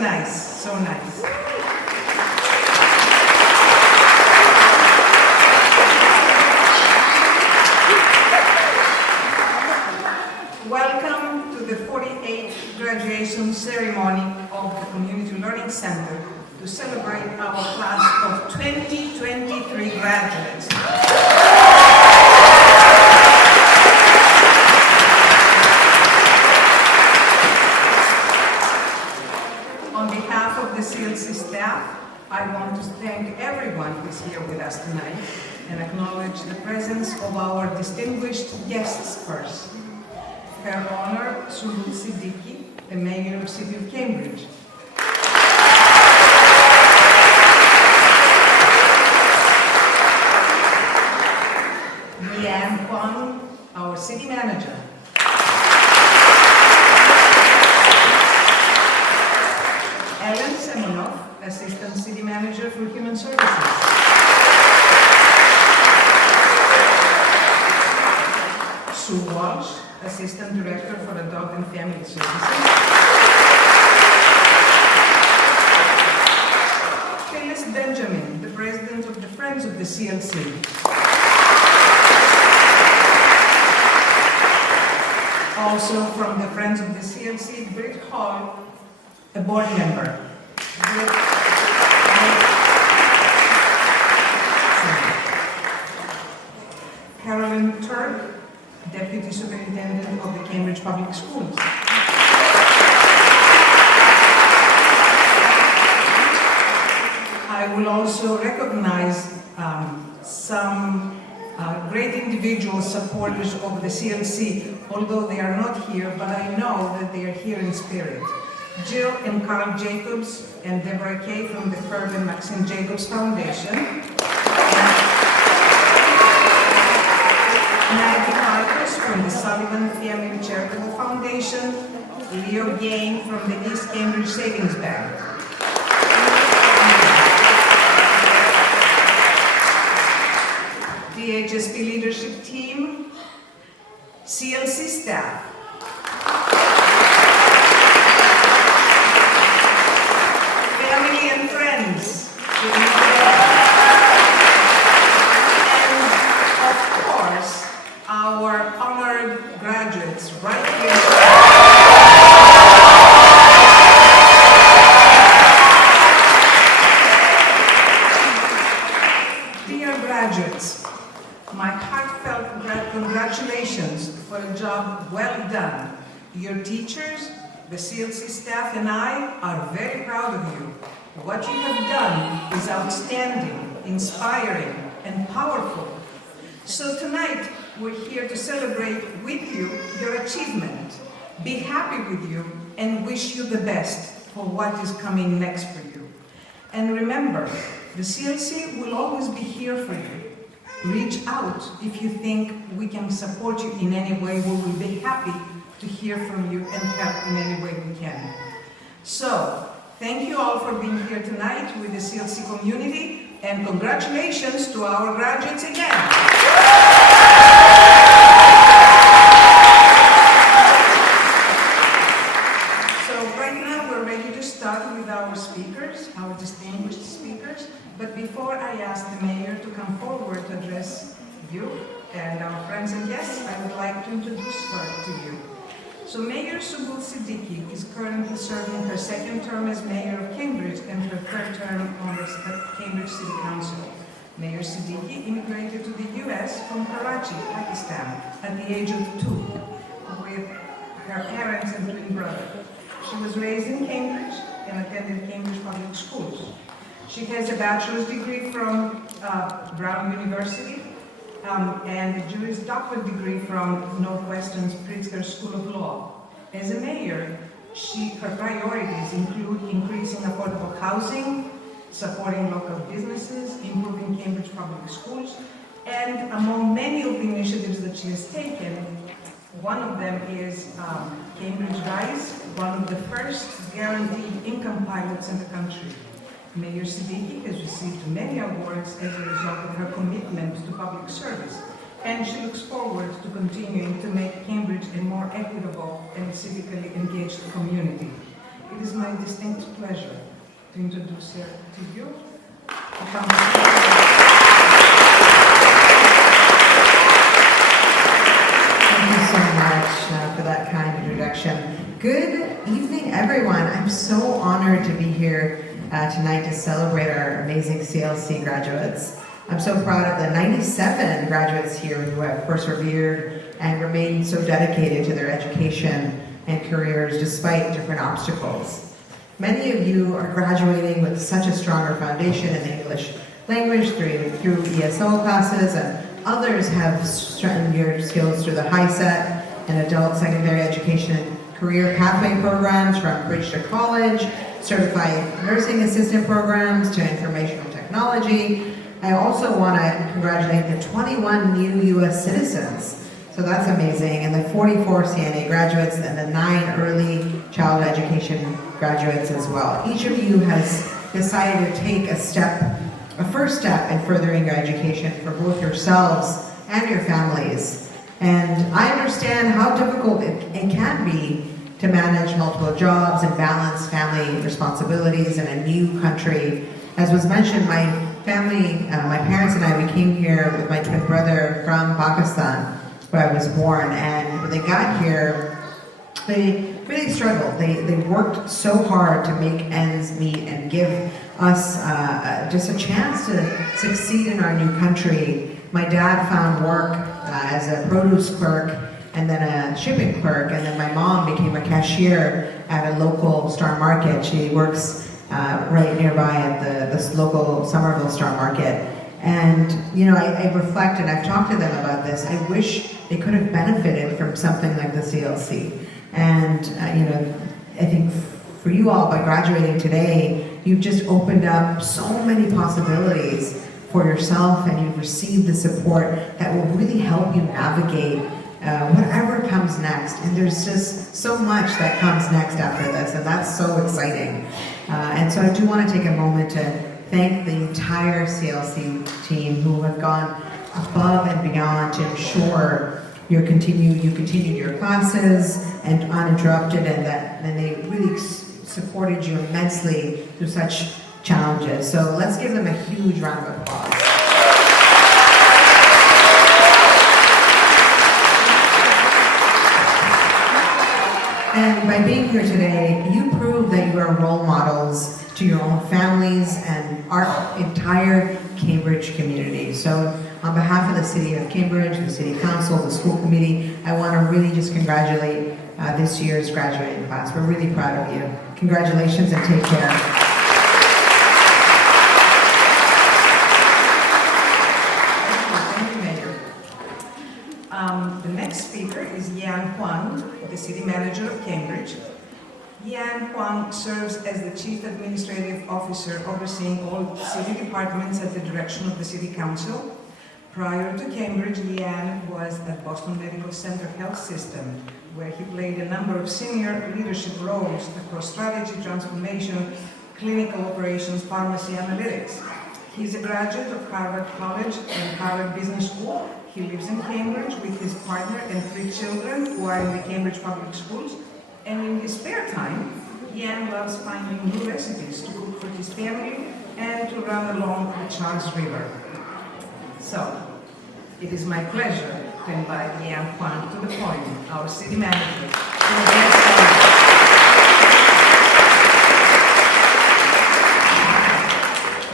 So nice, so nice. Welcome to the 48th graduation ceremony of the Community Learning Center to celebrate our class of 2023 graduates. On behalf of the CLC staff, I want to thank everyone who is here with us tonight and acknowledge the presence of our distinguished guests first. Her Honor, School Siddiqui, the Mayor of the City of Cambridge. Leanne Kwong, our City Manager. Ellen Semonov, Assistant City Manager for Human Services. Sue Walsh, Assistant Director for Adult and Family Services. Phyllis Benjamin, the President of the Friends of the CLC. Also from the Friends of the CLC, Britt Hall, a board member. Carolyn Turk, Deputy Superintendent of the Cambridge Public Schools. I will also recognize some great individual supporters of the CLC, although they are not here, but I know that they are here in spirit. Jill and Carl Jacobs and Deborah Kay from the Ferb and Maxine Jacobs Foundation. Maggie Marcus from the Sullivan Family Charitable Foundation. Leo Gain from the East Cambridge Savings Bank. DHSP leadership team, CLC staff, family and friends, and of course, our honored graduates right here. Dear graduates, my heartfelt congratulations for a job well done. Your teachers, the CLC staff, and I are very proud of you. What you have done is outstanding, inspiring, and powerful. So tonight, we're here to celebrate with you your achievement, be happy with you, and wish you the best for what is coming next for you. And remember, the CLC will always be here for you. Reach out if you think we can support you in any way. We will be happy to hear from you and help in any way we can. So, thank you all for being here tonight with the CLC community, and congratulations to our graduates again. So right now we're ready to start with our speakers, our distinguished speakers. But before I ask the mayor to come forward to address you and our friends and guests, I would like to introduce her to you. So Mayor Subul Siddiqui is currently serving her second term as mayor of Cambridge and her third term on the Cambridge City Council. Mayor Siddiqui immigrated to the US from Karachi, Pakistan at the age of 2 with her parents and twin brother. She was raised in Cambridge and attended Cambridge Public Schools. She has a bachelor's degree from Brown University and a Juris Doctorate degree from Northwestern's Pritzker School of Law. As a mayor, her priorities include increasing affordable housing, supporting local businesses, improving Cambridge public schools, and among many of the initiatives that she has taken, one of them is Cambridge Rise, one of the first guaranteed income pilots in the country. Mayor Siddiqui has received many awards as a result of her commitment to public service, and she looks forward to continuing to make Cambridge a more equitable and civically engaged community. it is my distinct pleasure to introduce her to you. Thank you so much for that kind introduction. Good evening, everyone. I'm so honored to be here tonight to celebrate our amazing CLC graduates. I'm so proud of the 97 graduates here who have persevered and remained so dedicated to their education and careers despite different obstacles. Many of you are graduating with such a stronger foundation in the English language through ESL classes, and others have strengthened your skills through the HiSET and adult secondary education and career pathway programs, from bridge to college, certified nursing assistant programs to informational technology. I also want to congratulate the 21 new U.S. citizens. So that's amazing. And the 44 CNA graduates and the 9 early child education graduates as well. Each of you has decided to take a first step in furthering your education for both yourselves and your families. And I understand how difficult it can be to manage multiple jobs and balance family responsibilities in a new country. As was mentioned, my family, my parents and I, we came here with my twin brother from Pakistan, where I was born, and when they got here, they really struggled. They worked so hard to make ends meet and give us just a chance to succeed in our new country. My dad found work as a produce clerk and then a shipping clerk, and then my mom became a cashier at a local Star Market. She works right nearby at this local Somerville Star Market. And, you know, I reflect and I've talked to them about this. I wish they could have benefited from something like the CLC. And, you know, I think for you all, by graduating today, you've just opened up so many possibilities for yourself, and you've received the support that will really help you navigate whatever comes next. And there's just so much that comes next after this, and that's so exciting. And so I do want to take a moment to thank the entire CLC team who have gone above and beyond to ensure you continued your classes and uninterrupted, and they really supported you immensely through such challenges. So let's give them a huge round of applause. And by being here today, you prove that you are role models to your own families and our entire Cambridge community. So on behalf of the City of Cambridge, the City Council, the school committee, I want to really just congratulate this year's graduating class. We're really proud of you. Congratulations and take care. The next speaker is Yan Huang, the City Manager of Cambridge. Yan Huang serves as the Chief Administrative Officer overseeing all city departments at the direction of the City Council. Prior to Cambridge, Yan was at Boston Medical Center Health System, where he played a number of senior leadership roles across strategy, transformation, clinical operations, pharmacy, analytics. He's a graduate of Harvard College and Harvard Business School. He lives in Cambridge with his partner and 3 children who are in the Cambridge Public Schools. And in his spare time, Yan loves finding new recipes to cook for his family and to run along the Charles River. So, it is my pleasure to invite Yan Huang to the podium, our city manager.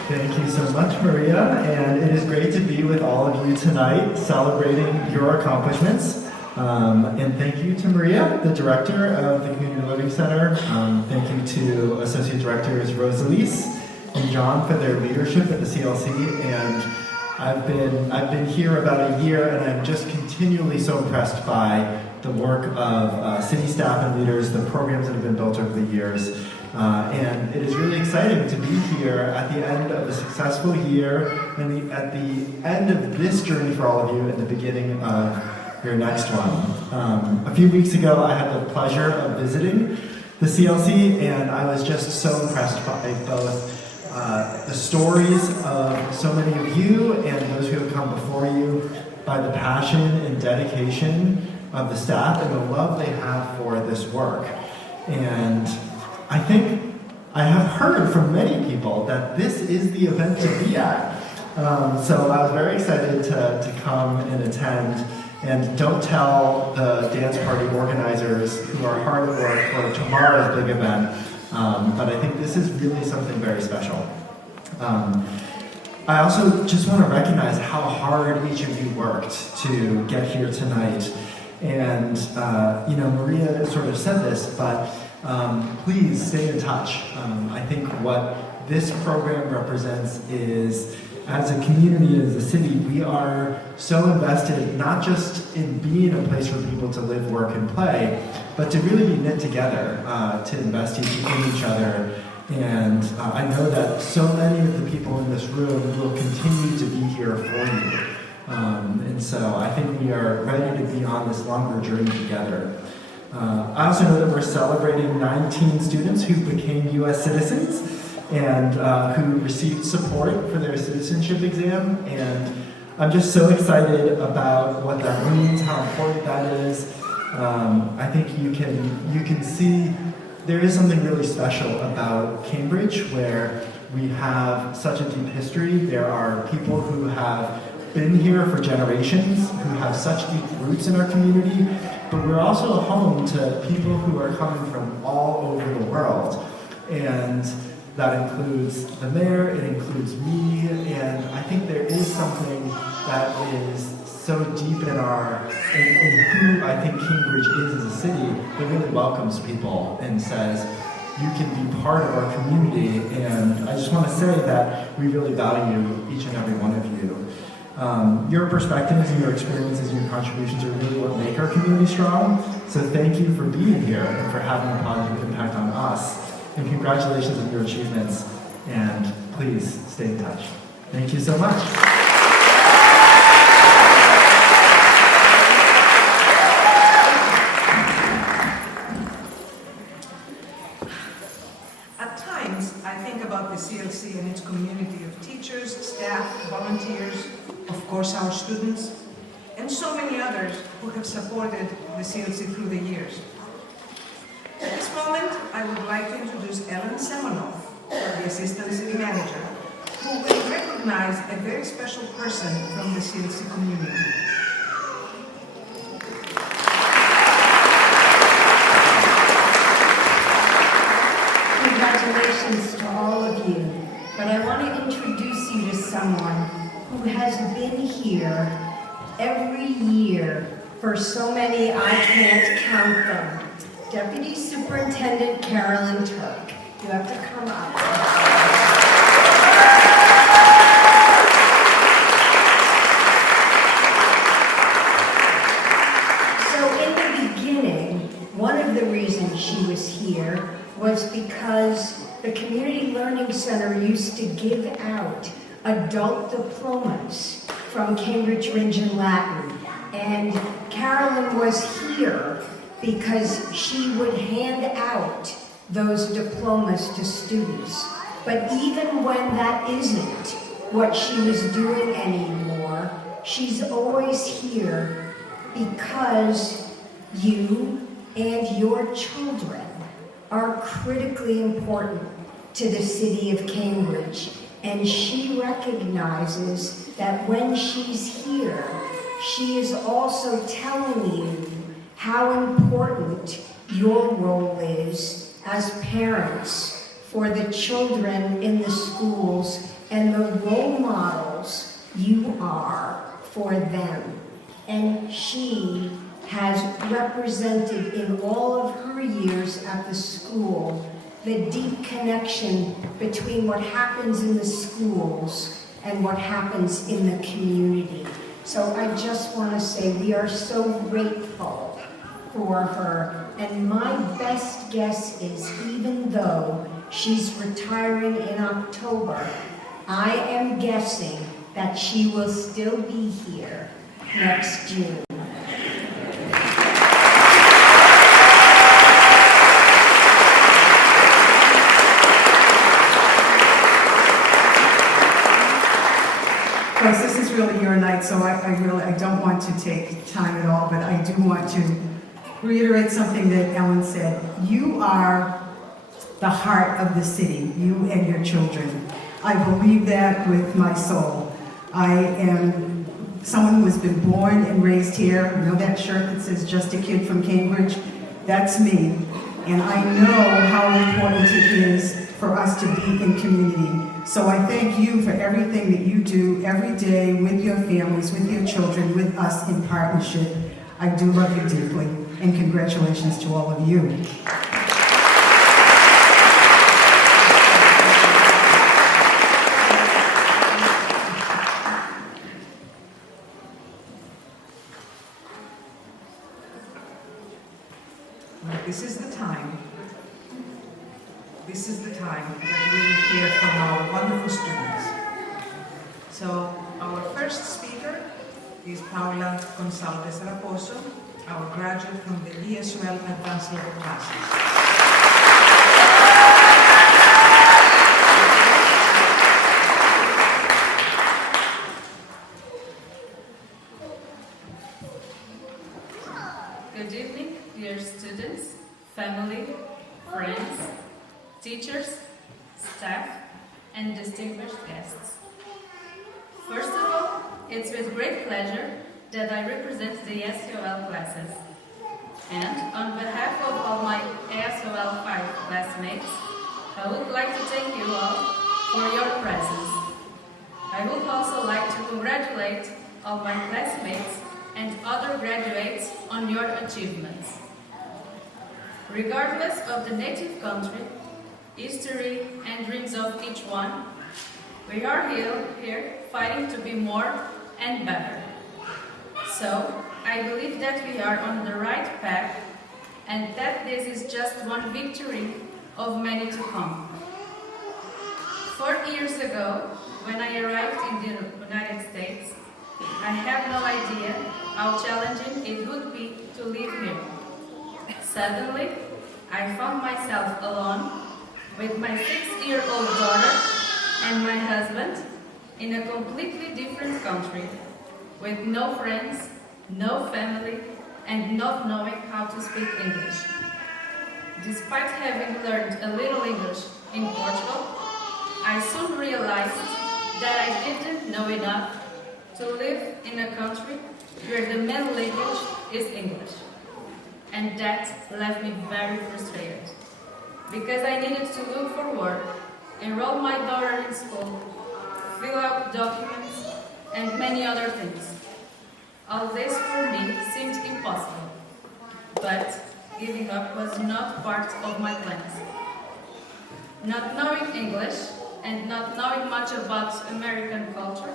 Thank you so much, Maria, and it is great to be with all of you tonight celebrating your accomplishments. And thank you to Maria, the director of the Community Living Center. Thank you to Associate Directors Rosalise and John for their leadership at the CLC. And I've been here about a year, and I'm just continually so impressed by the work of city staff and leaders, the programs that have been built over the years. And it is really exciting to be here at the end of a successful year and at the end of this journey for all of you and the beginning of your next one. A few weeks ago, I had the pleasure of visiting the CLC, and I was just so impressed by both the stories of so many of you and those who have come before you, by the passion and dedication of the staff and the love they have for this work. And I think I have heard from many people that this is the event to be at. So I was very excited to come and attend. And don't tell the dance party organizers who are hard at work for tomorrow's big event, but I think this is really something very special. I also just want to recognize how hard each of you worked to get here tonight. And, Maria sort of said this, but please stay in touch. I think what this program represents is, as a community, as a city, we are so invested not just in being a place for people to live, work, and play, but to really be knit together, to invest in each other. And I know that so many of the people in this room will continue to be here for you. And so I think we are ready to be on this longer journey together. I also know that we're celebrating 19 students who became U.S. citizens and who received support for their citizenship exam. And I'm just so excited about what that means, how important that is. I think you can see there is something really special about Cambridge, where we have such a deep history. There are people who have been here for generations, who have such deep roots in our community, but we're also home to people who are coming from all over the world. And that includes the mayor, it includes me, and I think there is something that is so deep in who I think Cambridge is as a city that really welcomes people and says, you can be part of our community. And I just want to say that we really value each and every one of you. Your perspectives and your experiences and your contributions are really what make our community strong. So thank you for being here and for having a positive impact on us. And congratulations on your achievements. And please stay in touch. Thank you so much. At times, I think about the CLC and its community of teachers, staff, volunteers, of course our students, and so many others who have supported the CLC through the years. At this moment, I would like to introduce Ellen Semenoff, the Assistant City Manager, who will recognize a very special person from the CLC community. Congratulations to all of you, but I want to introduce you to someone who has been here every year for so many I can't count them. Deputy Superintendent Carolyn Turk. You have to come up. So in the beginning, one of the reasons she was here was because the Community Learning Center used to give out adult diplomas from Cambridge Ridge and Latin. And Carolyn was here because she would hand out those diplomas to students. But even when that isn't what she was doing anymore, she's always here because you and your children are critically important to the city of Cambridge. And she recognizes that when she's here, she is also telling you how important your role is as parents for the children in the schools and the role models you are for them. And she has represented in all of her years at the school the deep connection between what happens in the schools and what happens in the community. So I just want to say we are so grateful for her. And my best guess is, even though she's retiring in October, I am guessing that she will still be here next June. Because this is really your night, so I don't want to take time at all, but I do want to reiterate something that Ellen said. You are the heart of the city, you and your children. I believe that with my soul. I am someone who has been born and raised here. You know that shirt that says "Just a Kid from Cambridge"? That's me. And I know how important it is for us to be in community. So I thank you for everything that you do every day with your families, with your children, with us in partnership. I do love you deeply, and congratulations to all of you. This is the time. This is the time that we will hear from our wonderful students. So our first speaker is Paula Gonzalez Raposo, our graduate from the ESOL Advanced Level classes. Good evening, dear students, family, friends, teachers, staff, and distinguished guests. First of all, it's with great pleasure that I represent the ESOL classes. And on behalf of all my ESOL 5 classmates, I would like to thank you all for your presence. I would also like to congratulate all my classmates and other graduates on your achievements. Regardless of the native country, history, and dreams of each one, we are here fighting to be more and better. So, I believe that we are on the right path and that this is just one victory of many to come. 4 years ago, when I arrived in the United States, I had no idea how challenging it would be to live here. Suddenly, I found myself alone with my 6-year-old daughter and my husband in a completely different country, with no friends, no family, and not knowing how to speak English. Despite having learned a little English in Portugal, I soon realized that I didn't know enough to live in a country where the main language is English. And that left me very frustrated, because I needed to look for work, enroll my daughter in school, fill out documents, and many other things. All this for me seemed impossible, but giving up was not part of my plans. Not knowing English and not knowing much about American culture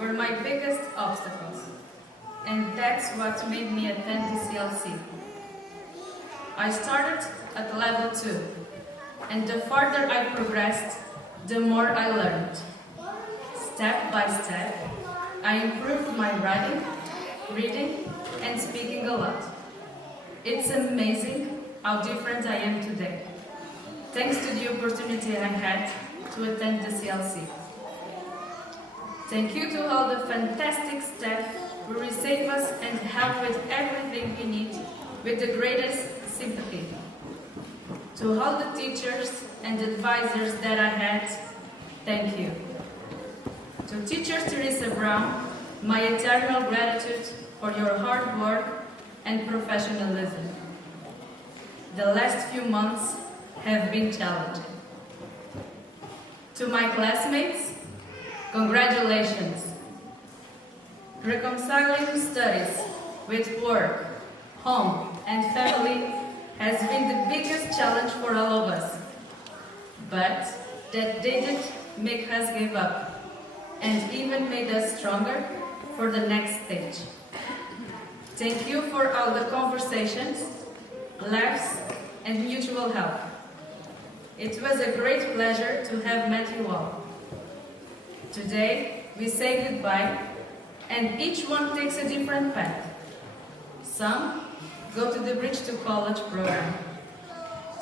were my biggest obstacles, and that's what made me attend the CLC. I started at level 2, and the farther I progressed, the more I learned. Step by step, I improved my writing, reading, and speaking a lot. It's amazing how different I am today, thanks to the opportunity I had to attend the CLC. Thank you to all the fantastic staff who receive us and help with everything we need with the greatest sympathy. To all the teachers and advisors that I had, thank you. To Teacher Teresa Brown, my eternal gratitude for your hard work and professionalism. The last few months have been challenging. To my classmates, congratulations. Reconciling studies with work, home, and family has been the biggest challenge for all of us. But that didn't make us give up, and even made us stronger for the next stage. Thank you for all the conversations, laughs, and mutual help. It was a great pleasure to have met you all. Today, we say goodbye, and each one takes a different path. Some go to the Bridge to College program.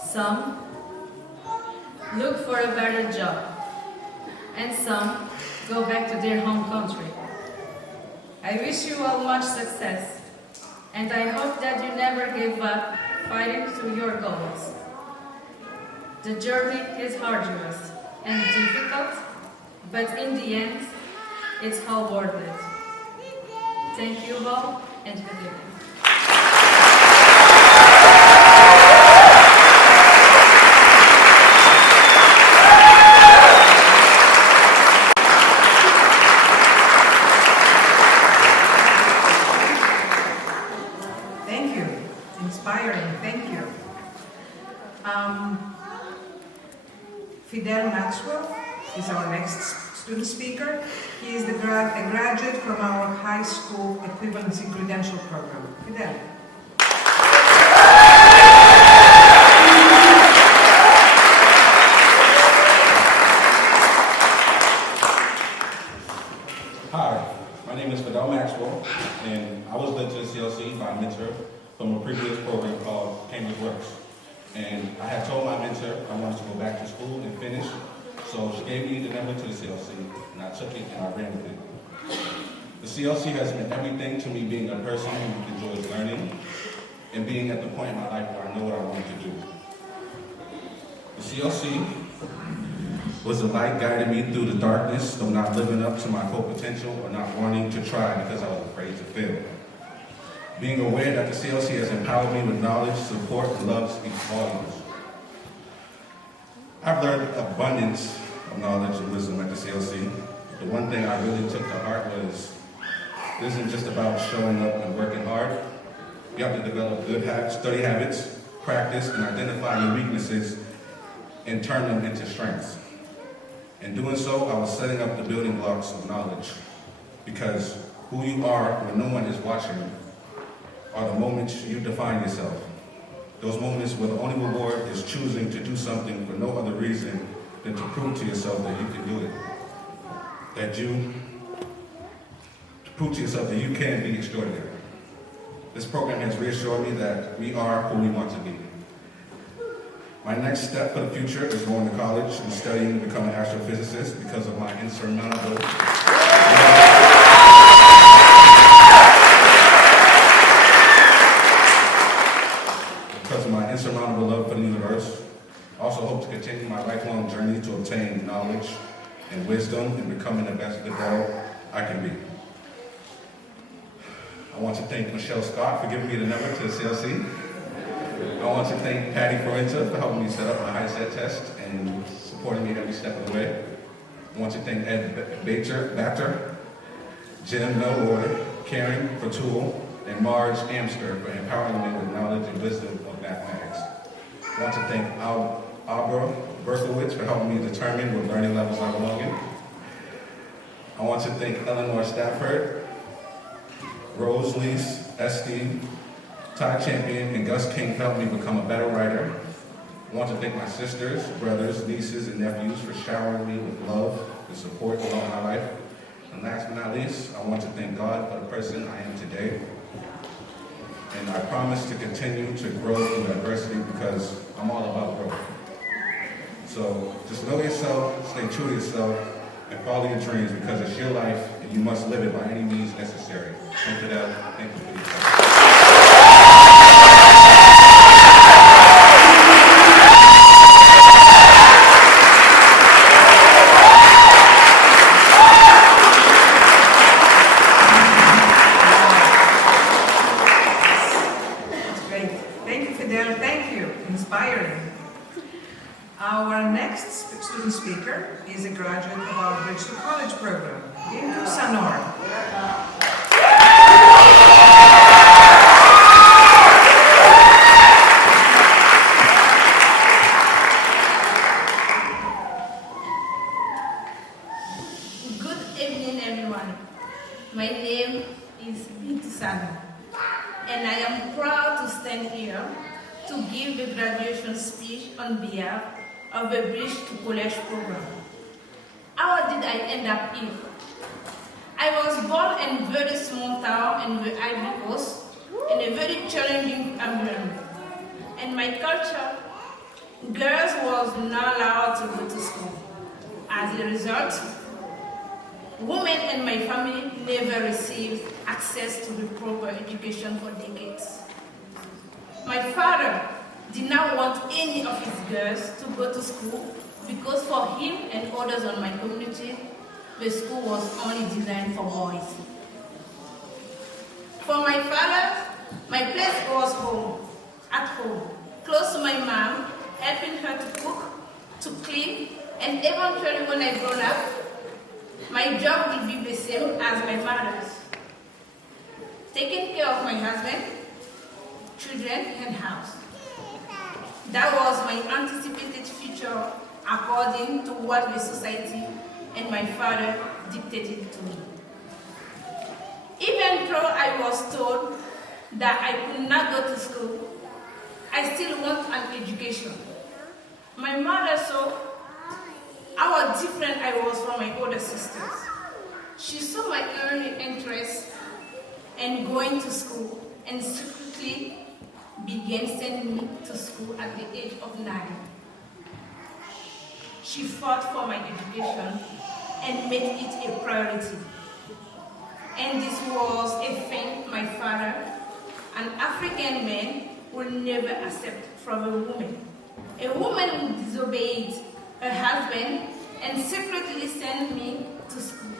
Some look for a better job. And some go back to their home country. I wish you all much success, and I hope that you never give up fighting to your goals. The journey is arduous and difficult, but in the end, it's all worth it. Thank you all, and good evening. Thank you. Inspiring. Thank you. Fidel Maxwell is our next student speaker. He is a graduate from our high school equivalency credential program. Fidel. Hi, my name is Fidel Maxwell, and I was led to the CLC by a mentor from a previous program called Cambridge Works. And I had told my mentor I wanted to go back to school and finish, so she gave me the number to the CLC, and I took it and I ran with it. The CLC has meant everything to me, being a person who enjoys learning and being at the point in my life where I know what I wanted to do. The CLC was a light guiding me through the darkness of not living up to my full potential or not wanting to try because I was afraid to fail. Being aware that the CLC has empowered me with knowledge, support, and love speaks volumes. I've learned abundance of knowledge and wisdom at the CLC. The one thing I really took to heart was, it isn't just about showing up and working hard. You have to develop good study habits, practice, and identify your weaknesses and turn them into strengths. In doing so, I was setting up the building blocks of knowledge, because who you are when no one is watching are the moments you define yourself. Those moments where the only reward is choosing to do something for no other reason than to prove to yourself that you can do it. To prove to yourself that you can be extraordinary. This program has reassured me that we are who we want to be. My next step for the future is going to college and studying to become an astrophysicist because of my insurmountable love for the universe. I also hope to continue my lifelong journey to obtain knowledge and wisdom and becoming the best adult I can be. I want to thank Michelle Scott for giving me the number to the CLC. I want to thank Patty Forenza for helping me set up my HiSET test and supporting me every step of the way. I want to thank Ed Bachter, Jim Melroy, Karen Fatul, and Marge Amster for empowering me with knowledge and wisdom of mathematics. I want to thank Abra Berkowitz for helping me determine what learning levels I belong in. I want to thank Eleanor Stafford, Rose Lees, Esty, Ty Champion, and Gus King for helping me become a better writer. I want to thank my sisters, brothers, nieces, and nephews for showering me with love and support along my life. And last but not least, I want to thank God for the person I am today. And I promise to continue to grow through adversity because I'm all about growth. So just know yourself, stay true to yourself, and follow your dreams because it's your life and you must live it by any means necessary. Thank you for that. Thank you for your time. Our next student speaker is a graduate of our Bridge to College program, Bintu Sanor. Good evening, everyone. My name is Bintu Sanor, and I am proud to stand here to give the graduation speech on behalf of the Bridge to College program. How did I end up here? I was born in a very small town in the Ivory Coast, in a very challenging environment. In my culture, girls was not allowed to go to school. As a result, women in my family never received access to the proper education for decades. My father did not want any of his girls to go to school because for him and others on my community, the school was only designed for boys. For my father, my place was home, at home, close to my mom, helping her to cook, to clean, and eventually when I grown up, my job will be the same as my mother's. Taking care of my husband, children, and house. That was my anticipated future according to what the society and my father dictated to me. Even though I was told that I could not go to school, I still want an education. My mother saw how different I was from my older sisters. She saw my early interest in going to school and secretly began sending me to school at the age of 9. She fought for my education and made it a priority. And this was a thing my father, an African man, will never accept from a woman. A woman who disobeyed her husband and secretly sent me to school.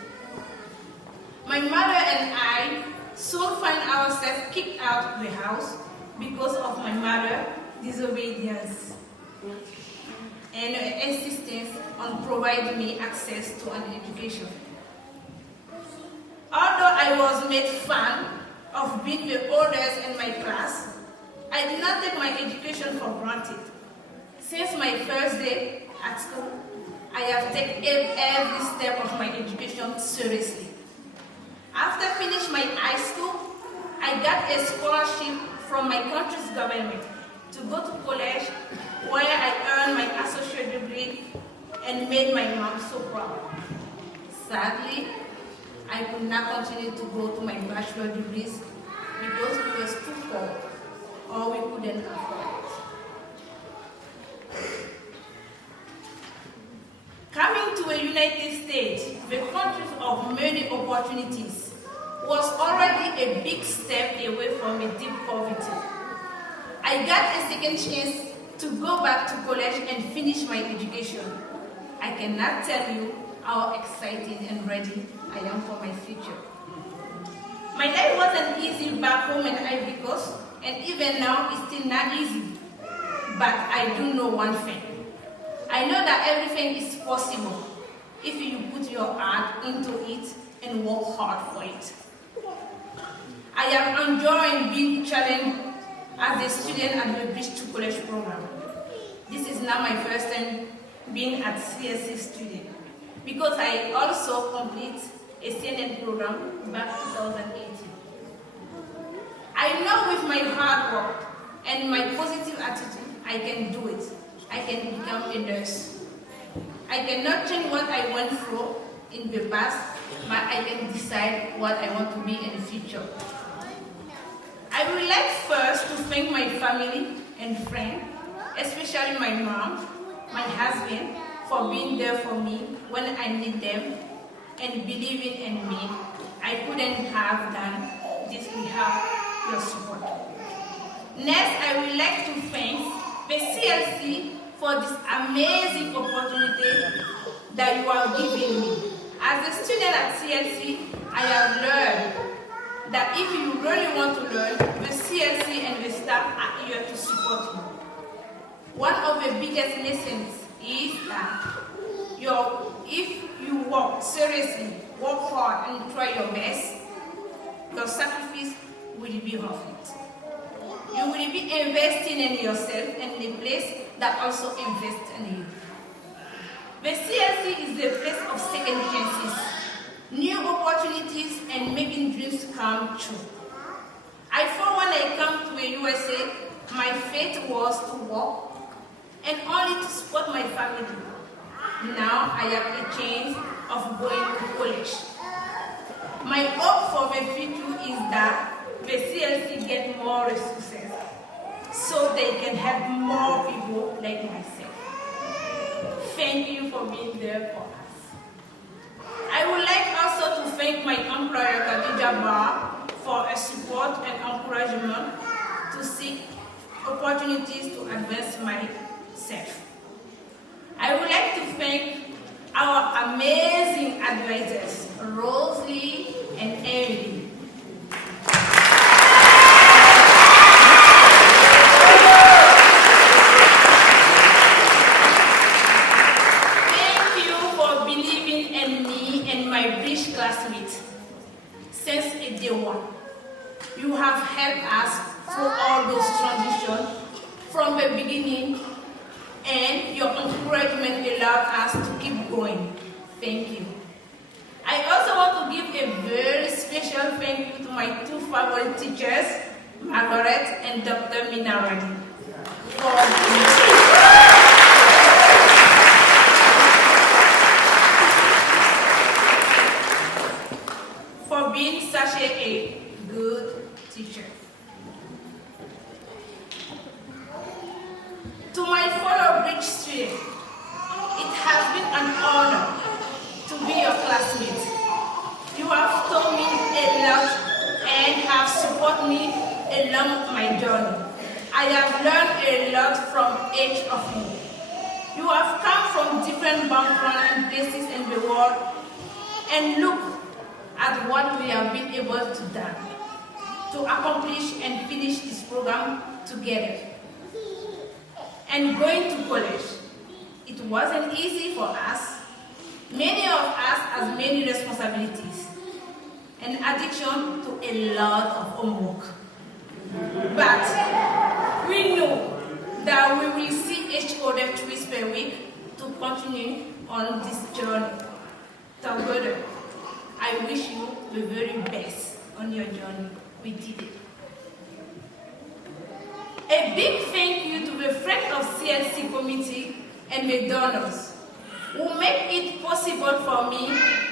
My mother and I soon find ourselves kicked out of the house because of my mother's disobedience and her insistence on providing me access to an education. Although I was made fun of being the oldest in my class, I did not take my education for granted. Since my first day at school, I have taken every step of my education seriously. After finishing my high school, I got a scholarship from my country's government to go to college where I earned my associate degree and made my mom so proud. Sadly, I could not continue to go to my bachelor degrees because we were too poor or we couldn't afford it. Coming to the United States, the country of many opportunities, was already a big step away from a deep poverty. I got a second chance to go back to college and finish my education. I cannot tell you how excited and ready I am for my future. My life wasn't easy back home in Ivory Coast, and even now it's still not easy. But I do know one thing. I know that everything is possible if you put your heart into it and work hard for it. I am enjoying being challenged as a student at the Bridge to College program. This is not my first time being at CSC student because I also complete a CNN program back 2018. I know with my hard work and my positive attitude, I can do it. I can become a nurse. I cannot change what I went through in the past, but I can decide what I want to be in the future. I would like first to thank my family and friends, especially my mom, my husband, for being there for me when I need them and believing in me. I couldn't have done this without your support. Next, I would like to thank the CLC for this amazing opportunity that you are giving me. As a student at CLC, I have learned that if you really want to learn, the CLC and the staff are here to support you. One of the biggest lessons is that if you work seriously, work hard, and try your best, your sacrifice will be worth it. You will be investing in yourself and the place that also invests in you. The CLC is the place of second chances, new opportunities, and making dreams come true. I thought when I come to the USA, my fate was to work and only to support my family. Now I have a chance of going to college. My hope for the future is that the CLC get more resources so they can help more people like myself. Thank you for being there for us. I would like also to thank my employer, Khadija Bar, for her support and encouragement to seek opportunities opportunities to advance myself. I would like to thank our amazing advisors, Rosalie and Emily. Thank you for believing in me and my British classmates since day one. You have helped us through all those transitions from the beginning, and your encouragement allowed us to keep going. Thank you. I also want to give a very special thank you to my two favorite teachers, Margaret and Dr. Minaradi, for being such a good teacher. To my fellow Bridge students, it has been an honor to be your classmate. You have taught me a lot and have supported me along my journey. I have learned a lot from each of you. You have come from different backgrounds and places in the world, and look at what we have been able to do to accomplish and finish this program together. And going to college, it wasn't easy for us. Many of us have many responsibilities and addiction to a lot of homework. But we know that we will see each other twice per week to continue on this journey together. I wish you the very best on your journey. We did it. A big thank you to the friends of CLC committee and the donors who make it possible for me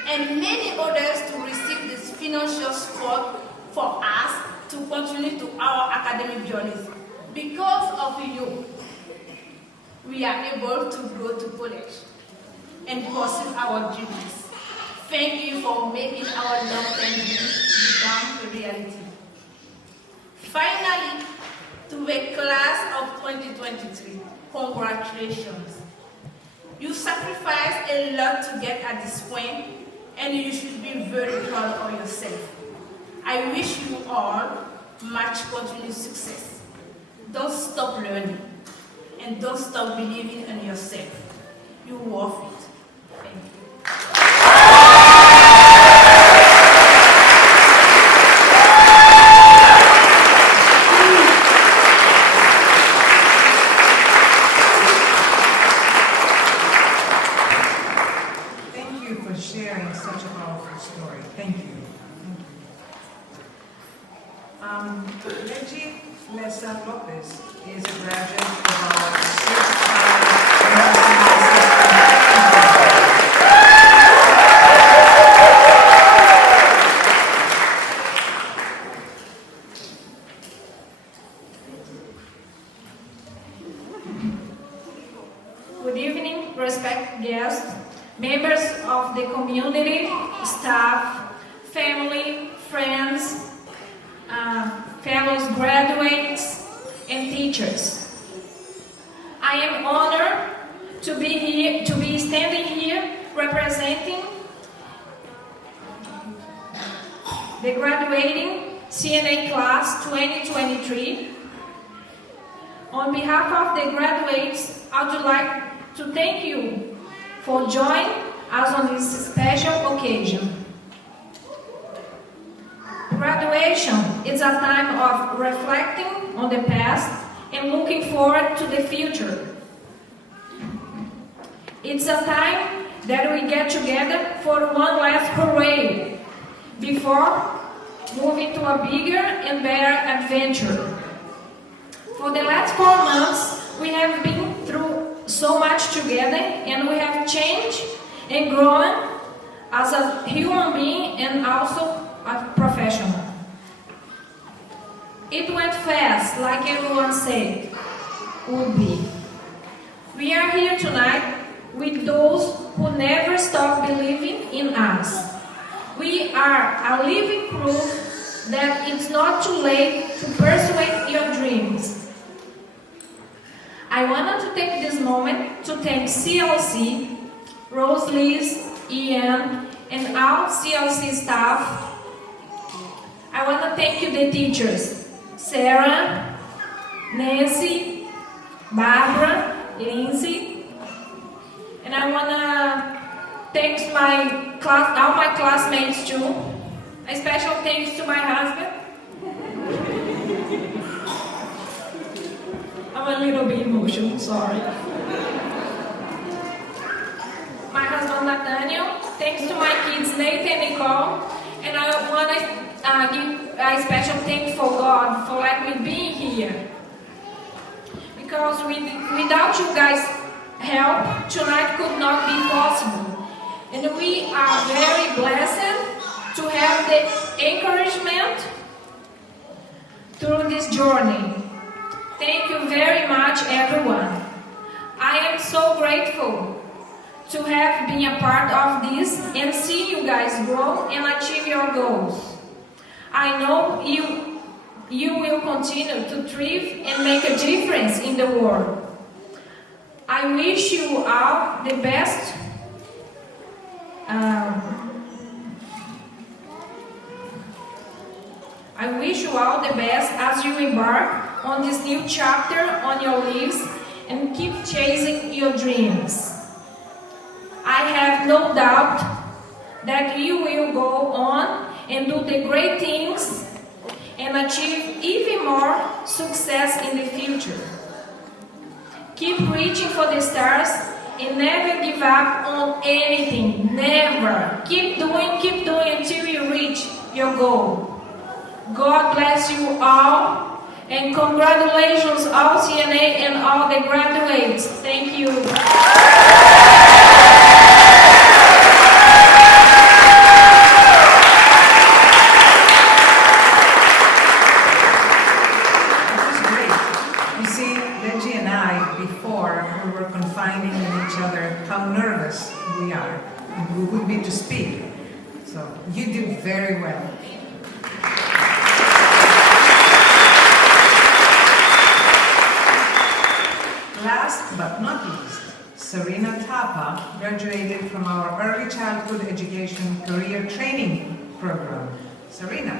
and many others to receive this financial support for us to continue to our academic journeys. Because of you, we are able to go to college and pursue our dreams. Thank you for making our long-term dreams become a reality. Finally, to the class of 2023, congratulations. You sacrificed a lot to get at this point, and you should be very proud of yourself. I wish you all much continued success. Don't stop learning, and don't stop believing in yourself. You're worth it. Thank you. Thank you for sharing such a powerful story. Thank you. Reggie Lesa Lopez is a graduate of our certified Good evening, respected guests, members of the community, staff, family, friends, fellow graduates, and teachers. I am honored to be standing here representing the graduating CNA class 2023. On behalf of the graduates, I would like to thank you for joining us on this special occasion. Graduation is a time of reflecting on the past and looking forward to the future. It's a time that we get together for one last hooray before moving to a bigger and better adventure. For the last 4 months, we have been through so much together, and we have changed and grown as a human being and also a professional. It went fast, like everyone said, would be. We are here tonight with those who never stop believing in us. We are a living proof that it's not too late to pursue your dreams. I wanted to take this moment to thank CLC, Rose, Liz, Ian, and all CLC staff. I want to thank you, the teachers, Sarah, Nancy, Barbara, Lindsay, and I want to thank all my classmates too. A special thanks to my husband. I'm a little bit emotional, sorry. My husband Nathaniel, thanks to my kids Nathan and Nicole, and I want to give a special thanks for God for letting me be here. Because without you guys' help, tonight could not be possible. And we are very blessed to have the encouragement through this journey. Thank you very much, everyone. I am so grateful to have been a part of this and see you guys grow and achieve your goals. I know you will continue to thrive and make a difference in the world. I wish you all the best. I wish you all the best as you embark on this new chapter on your lives and keep chasing your dreams. I have no doubt that you will go on and do the great things and achieve even more success in the future. Keep reaching for the stars and never give up on anything, never. Keep doing until you reach your goal. God bless you all, and congratulations all CNA and all the graduates. Thank you. We are, and we will be to speak. So you did very well. Last but not least, Serena Tapa graduated from our Early Childhood Education Career Training Program. Serena.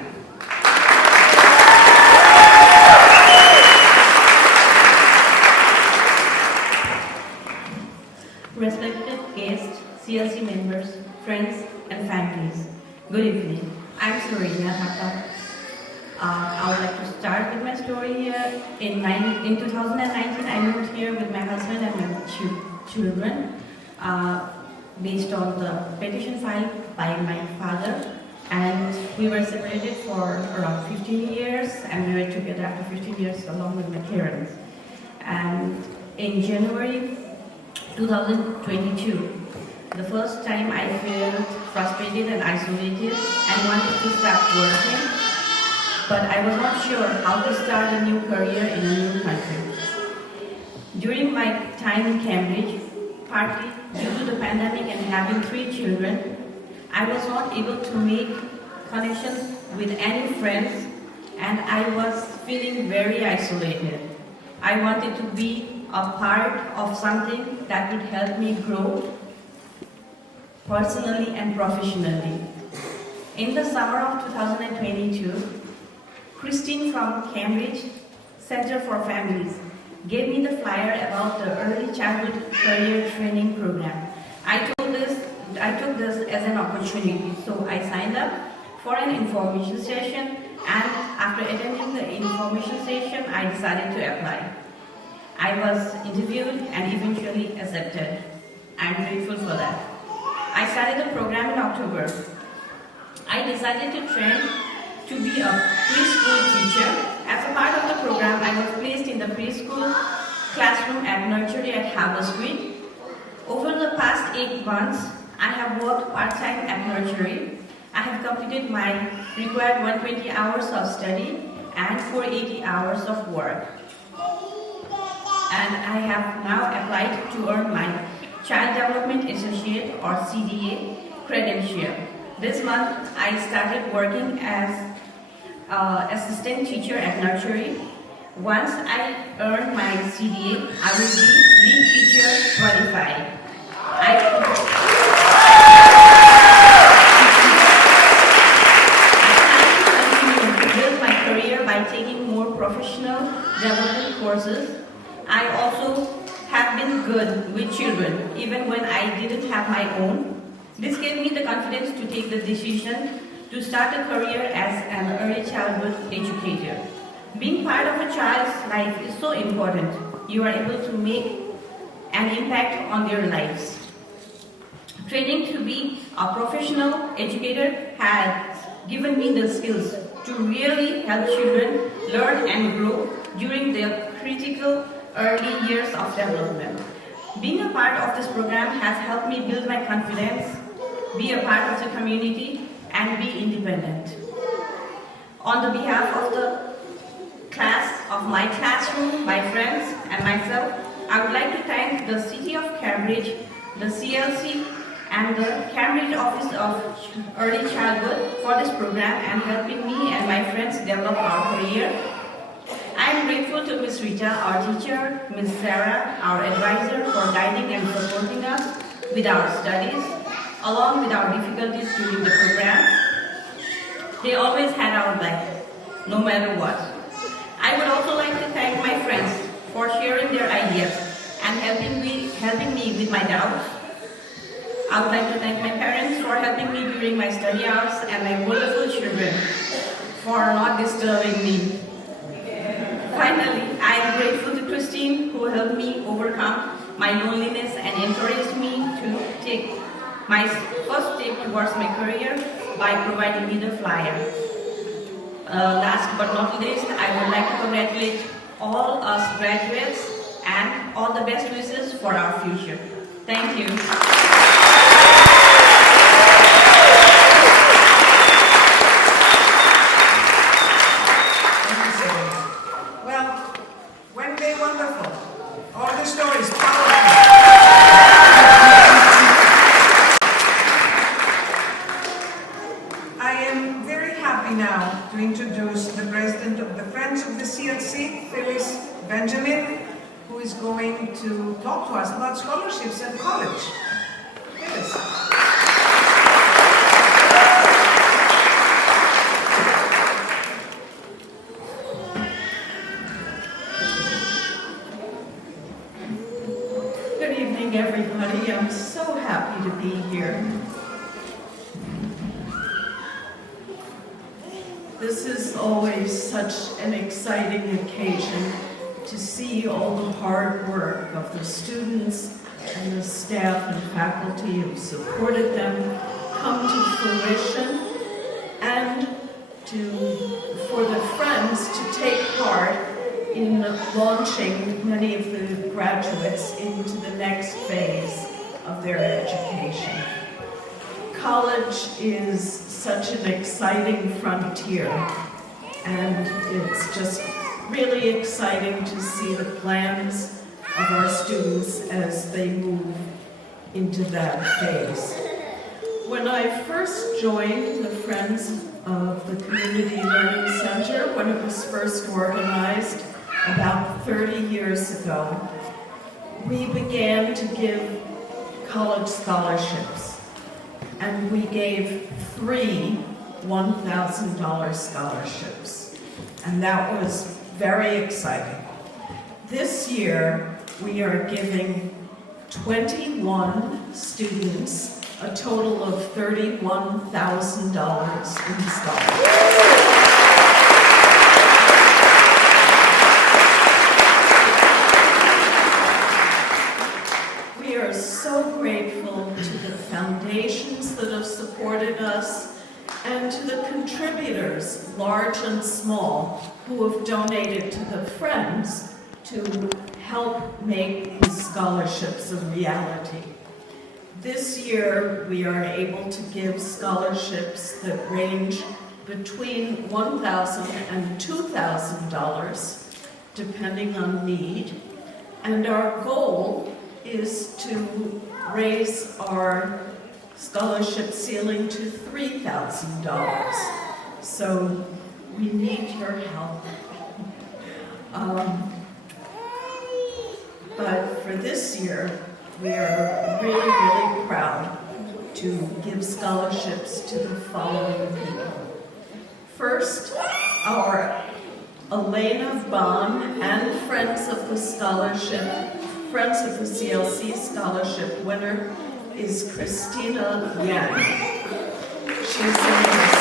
Respected guests, CLC members, friends, and families, good evening. I'm Serena Tapa. I would like to start with my story here. In 2019, I moved here with my husband and my children based on the petition filed by my father. And we were separated for around 15 years, and we were together after 15 years along with my parents. And in January 2022, the first time I felt frustrated and isolated and wanted to start working, but I was not sure how to start a new career in a new country. During my time in Cambridge, partly due to the pandemic and having 3 children, I was not able to make connections with any friends, and I was feeling very isolated. I wanted to be a part of something that would help me grow personally and professionally. In the summer of 2022, Christine from Cambridge Center for Families gave me the flyer about the Early Childhood Career Training Program. I took this as an opportunity, so I signed up for an information session, and after attending the information session, I decided to apply. I was interviewed and eventually accepted. I'm grateful for that. I started the program in October. I decided to train to be a preschool teacher. As a part of the program, I was placed in the preschool classroom at nursery at Harbour Street. Over the past 8 months, I have worked part-time at nursery. I have completed my required 120 hours of study and 480 hours of work. And I have now applied to earn my Child Development Associate or CDA credential. This month, I started working as assistant teacher at nursery. Once I earn my CDA, I will be lead teacher qualified. I plan to continue to build my career by taking more professional development courses. I also have been good with children, even when I didn't have my own. This gave me the confidence to take the decision to start a career as an early childhood educator. Being part of a child's life is so important. You are able to make an impact on their lives. Training to be a professional educator has given me the skills to really help children learn and grow during their critical early years of development. Being a part of this program has helped me build my confidence, be a part of the community, and be independent. On the behalf of the class of my classroom, my friends, and myself, I would like to thank the City of Cambridge, the CLC, and the Cambridge Office of Early Childhood for this program and helping me and my friends develop our career. I am grateful to Ms. Rita, our teacher, Ms. Sarah, our advisor, for guiding and supporting us with our studies, along with our difficulties during the program. They always had our back, no matter what. I would also like to thank my friends for sharing their ideas and helping me with my doubts. I would like to thank my parents for helping me during my study hours and my wonderful children for not disturbing me. Finally, I am grateful to Christine, who helped me overcome my loneliness and encouraged me to take my first step towards my career by providing me the flyer. Last but not least, I would like to congratulate all us graduates and all the best wishes for our future. Thank you. Wonderful. All the stories, powerful. I am very happy now to introduce the president of the Friends of the CLC, Phyllis Benjamin, who is going to talk to us about scholarships at college. Phyllis. Everybody, I'm so happy to be here. This is always such an exciting occasion to see all the hard work of the students and the staff and faculty who supported them come to fruition, and for the Friends to take part in launching many of the graduates into the next phase of their education. College is such an exciting frontier, and it's just really exciting to see the plans of our students as they move into that phase. When I first joined the Friends of the Community Learning Center, when it was first organized about 30 years ago, we began to give college scholarships, and we gave 3 $1,000 scholarships, and that was very exciting. This year, we are giving 21 students a total of $31,000 in scholarships. So grateful to the foundations that have supported us and to the contributors, large and small, who have donated to the Friends to help make these scholarships a reality. This year, we are able to give scholarships that range between $1,000 and $2,000, depending on need, and our goal is to raise our scholarship ceiling to $3,000. So we need your help. But for this year, we are really, really proud to give scholarships to the following people. First, our Elena Bond and Friends of the CLC Scholarship winner is Christina Yang. She's in her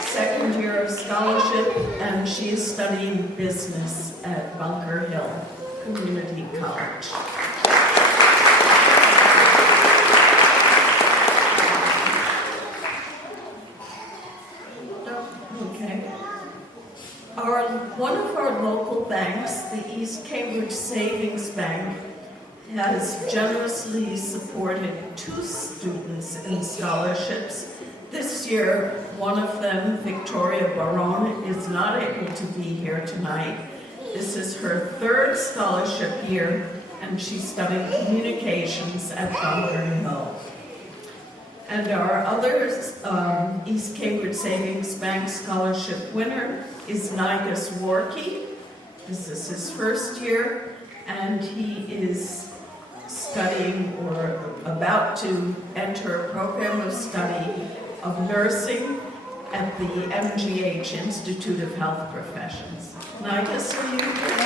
second year of scholarship, and she is studying business at Bunker Hill Community College. Okay. One of our local banks, the East Cambridge Savings Bank, has generously supported 2 students in scholarships. This year, one of them, Victoria Barone, is not able to be here tonight. This is her 3rd scholarship year, and she's studying communications at Bunker Hill. And our other East Cambridge Savings Bank scholarship winner is Nigas Warkey. This is his 1st year, and he is studying or about to enter a program of study of nursing at the MGH, Institute of Health Professions. Nigas, are you here?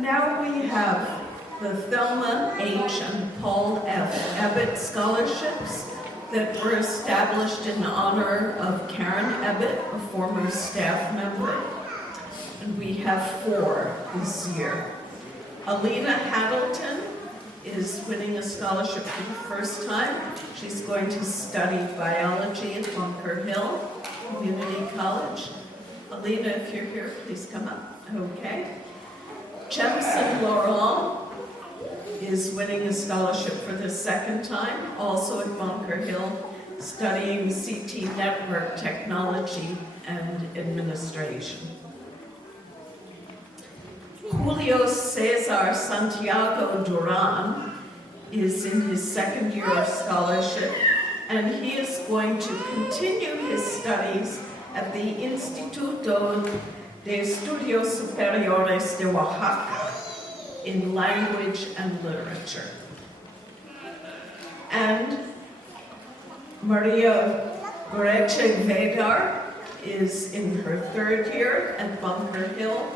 Now we have the Thelma H. and Paul F. Ebbett scholarships that were established in honor of Karen Ebbett, a former staff member. And we have 4 this year. Alina Haddleton is winning a scholarship for the first time. She's going to study biology at Bunker Hill Community College. Alina, if you're here, please come up. Okay. Jemison Laurent is winning a scholarship for the 2nd time, also at Bunker Hill, studying CT network technology and administration. Julio Cesar Santiago Duran is in his 2nd year of scholarship, and he is going to continue his studies at the Instituto de Estudios Superiores de Oaxaca in language and literature. And Maria Goreche Vedar is in her 3rd year at Bunker Hill,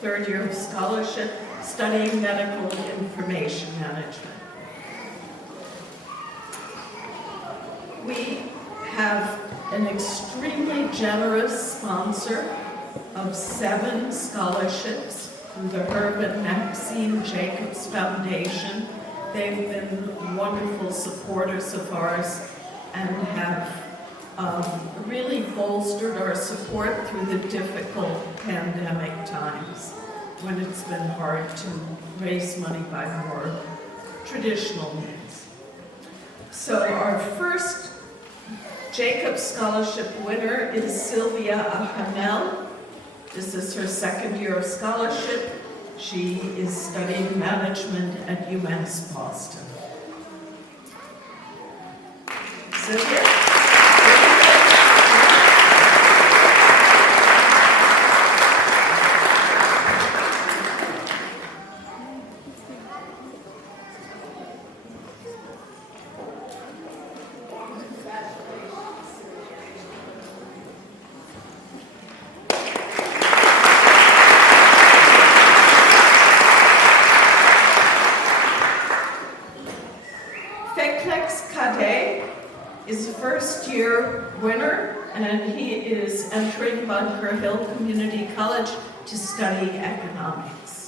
3rd year of scholarship, studying medical information management. We have an extremely generous sponsor of 7 scholarships through the Herb and Maxine Jacobs Foundation. They've been wonderful supporters of ours and have really bolstered our support through the difficult pandemic times when it's been hard to raise money by more traditional means. So our first Jacobs Scholarship winner is Sylvia Ahanel. This is her 2nd year of scholarship. She is studying management at UMass Boston. Sylvia? Is a 1st year winner, and he is entering Bunker Hill Community College to study economics.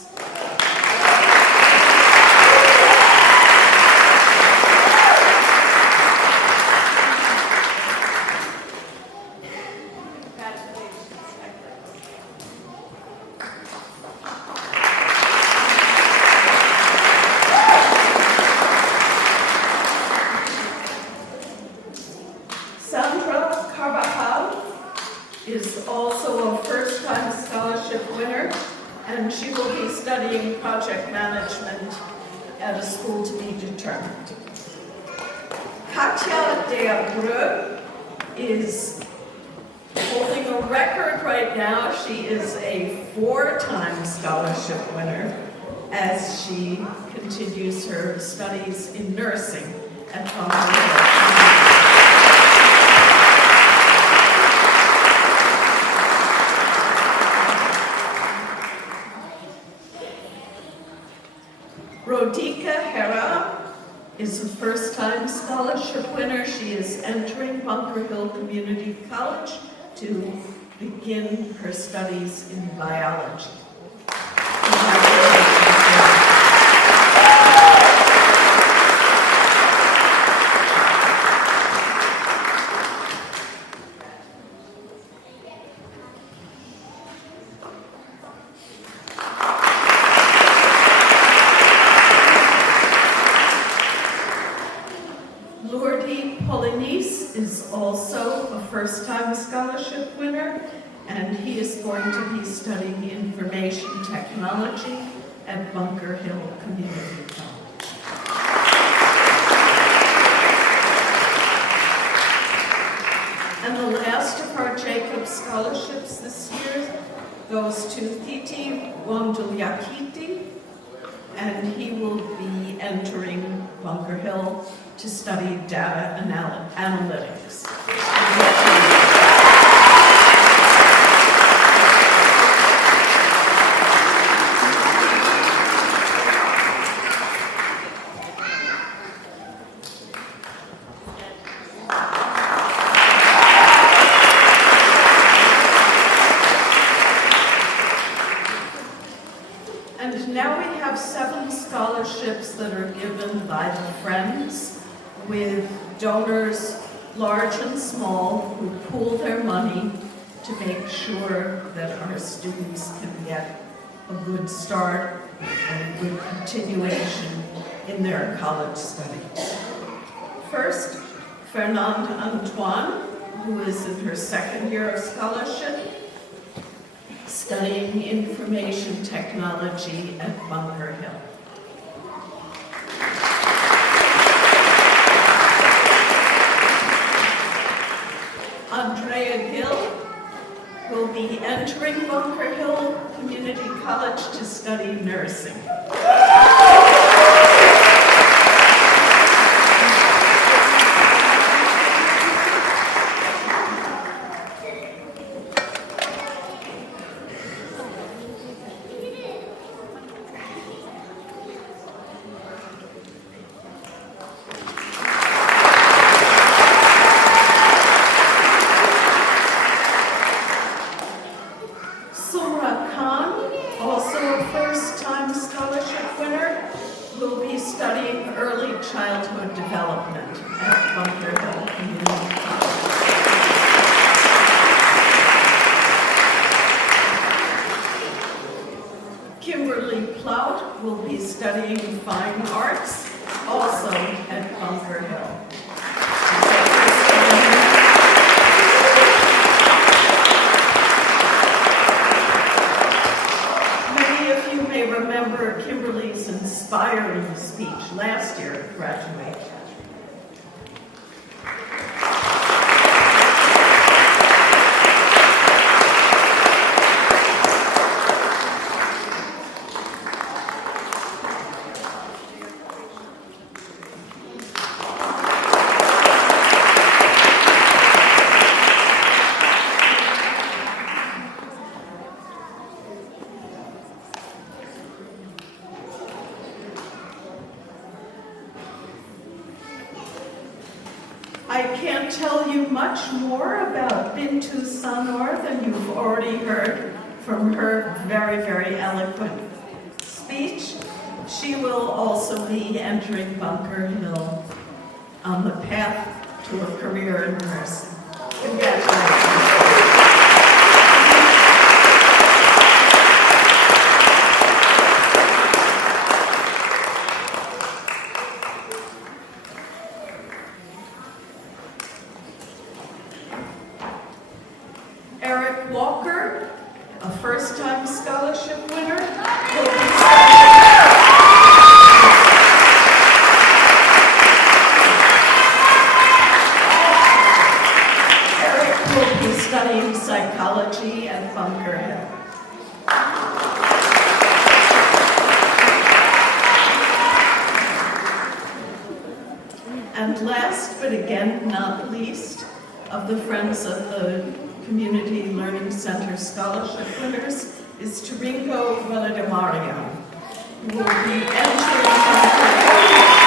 Is also a first-time scholarship winner, and she will be studying project management at a school to be determined. Katja Deabreu is holding a record right now. She is a 4-time scholarship winner as she continues her studies in nursing at Bunker Hill. Rodika Hera is a first-time scholarship winner. She is entering Bunker Hill Community College to begin her studies in biology. First-time scholarship winner, and he is going to be studying information technology at Bunker Hill Community College. And the last of our Jacob scholarships this year goes to Titi Wondulyakiti, and he will be entering Bunker Hill to study data analytics. And now we have 7 scholarships that are given by the Friends, with donors large and small who pool their money to make sure that our students can get a good start and a good continuation in their college studies. First, Fernande Antoine, who is in her 2nd year of scholarship, studying information technology at Bunker Hill. Andrea Gill will be entering Bunker Hill Community College to study nursing. I can't tell you much more about Bintu Sanor than you've already heard from her very, very eloquent speech. She will also be entering Bunker Hill on the path to a career in nursing. Congratulations. Walker, a first-time scholarship winner, will be studying studying psychology at Bunker Hill. And last, but again not least, of the Friends of the Community Learning Center Scholarship winners is Trinko Vladimarian, who will be entering biotechnology.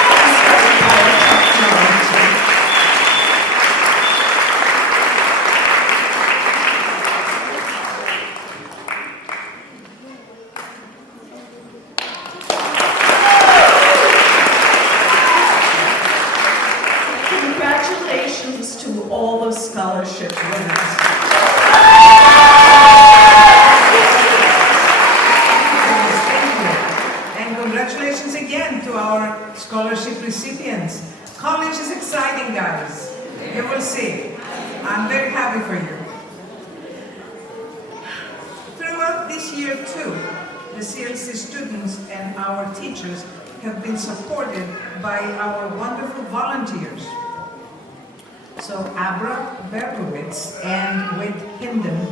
Congratulations to all the scholarship winners. And congratulations again to our scholarship recipients. College is exciting, guys. You will see. I'm very happy for you. Throughout this year, too, the CLC students and our teachers have been supported by our wonderful volunteers. So Abra Berkowitz and Whit Hendon,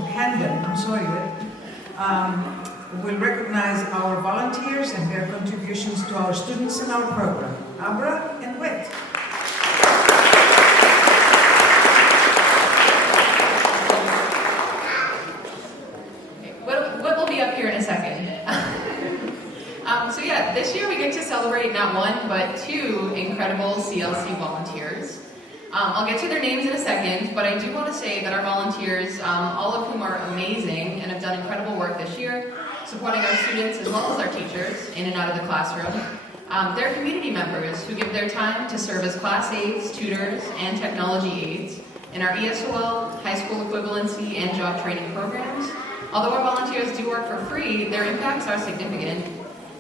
will recognize our volunteers and their contributions to our students and our program. Abra and Whit. Whit will be up here in a second. So yeah, this year we get to celebrate not one, but two incredible CLC volunteers. I'll get to their names in a second, but I do want to say that our volunteers, all of whom are amazing and have done incredible work this year, supporting our students as well as our teachers in and out of the classroom. They're community members who give their time to serve as class aides, tutors, and technology aides in our ESOL, high school equivalency, and job training programs. Although our volunteers do work for free, their impacts are significant.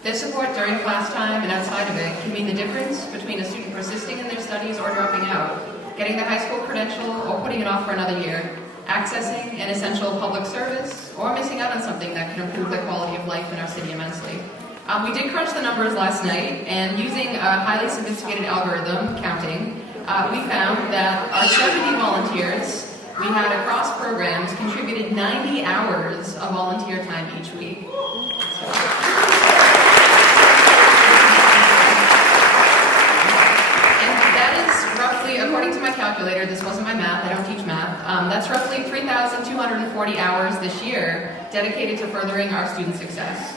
Their support during class time and outside of it can mean the difference between a student persisting in their studies or dropping out, getting their high school credential or putting it off for another year, accessing an essential public service, or missing out on something that can improve the quality of life in our city immensely. We did crunch the numbers last night, and using a highly sophisticated algorithm counting, we found that our 70 volunteers we had across programs contributed 90 hours of volunteer time each week. According to my calculator, this wasn't my math, I don't teach math, that's roughly 3,240 hours this year dedicated to furthering our student success.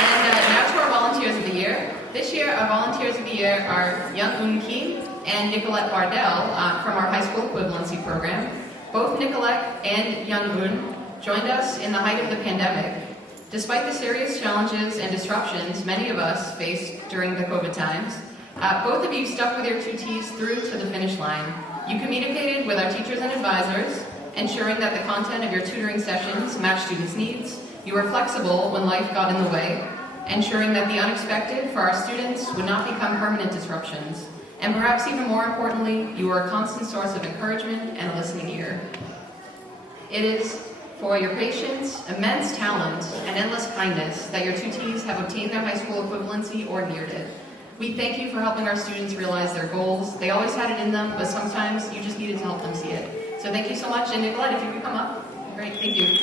And now to our volunteers of the year. This year, our volunteers of the year are Young Un Kim and Nicolette Bardell from our high school equivalency program. Both Nicolette and Young Un joined us in the height of the pandemic. Despite the serious challenges and disruptions many of us faced during the COVID times, both of you stuck with your two T's through to the finish line. You communicated with our teachers and advisors, ensuring that the content of your tutoring sessions matched students' needs. You were flexible when life got in the way, ensuring that the unexpected for our students would not become permanent disruptions. And perhaps even more importantly, you were a constant source of encouragement and a listening ear. It is for your patience, immense talent, and endless kindness that your two T's have obtained their high school equivalency or neared it. We thank you for helping our students realize their goals. They always had it in them, but sometimes you just needed to help them see it. So thank you so much, and Nicolette, if you could come up. Great, thank you.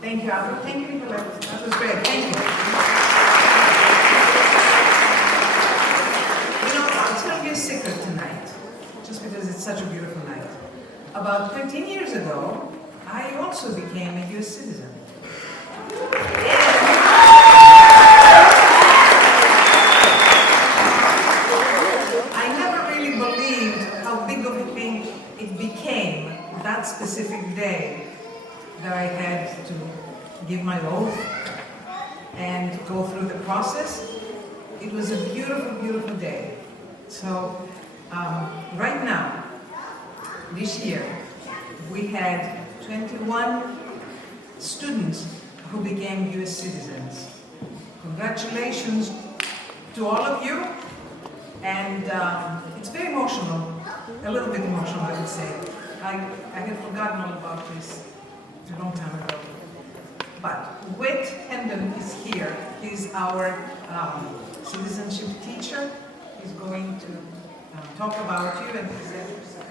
Thank you, Albert. Thank you, Nicolette. That was great. Thank you. You know, I'll tell you a secret tonight, just because it's such a beautiful night. About 13 years ago, I also became a U.S. citizen. I never really believed how big of a thing it became that specific day that I had to give my oath and go through the process. It was a beautiful, beautiful day. So right now, this year, we had 21 students who became U.S. citizens. Congratulations to all of you. And it's very emotional, a little bit emotional, I would say. I had forgotten all about this a long time ago. But Whit Hendon is here. He's our citizenship teacher. He's going to talk about you and present yourself.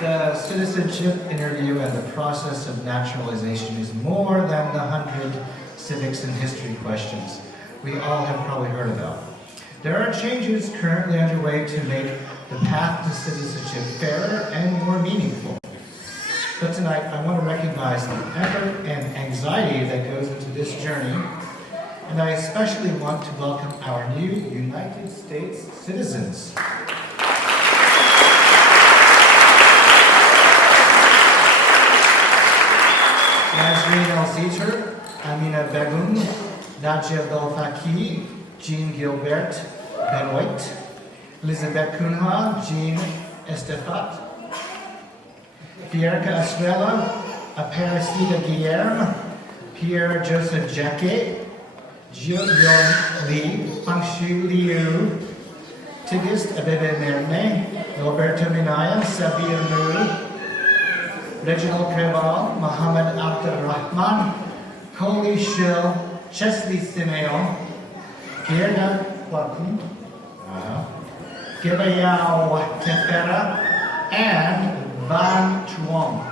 The citizenship interview and the process of naturalization is more than the 100 civics and history questions we all have probably heard about. There are changes currently underway to make the path to citizenship fairer and more meaningful. But tonight, I want to recognize the effort and anxiety that goes into this journey, and I especially want to welcome our new United States citizens. Nazreen El-Sitter, Amina Begum, Najib Belfaki, Jean Gilbert Benoit, Elizabeth Cunha, Jean Estefat, Pierre Estrella, Aparecida Guilherme, Pierre Joseph Jacquet, Jion Lee, Fangshu Liu, Tigist Abebe Merne, Roberto Minaya, Sabir Nuru, Reginald Creval, Mohammed Abdurrahman, Coley Schill, Chesley Simeon, Gerda Wakun, Gibayao Tefera, and Van Chuong.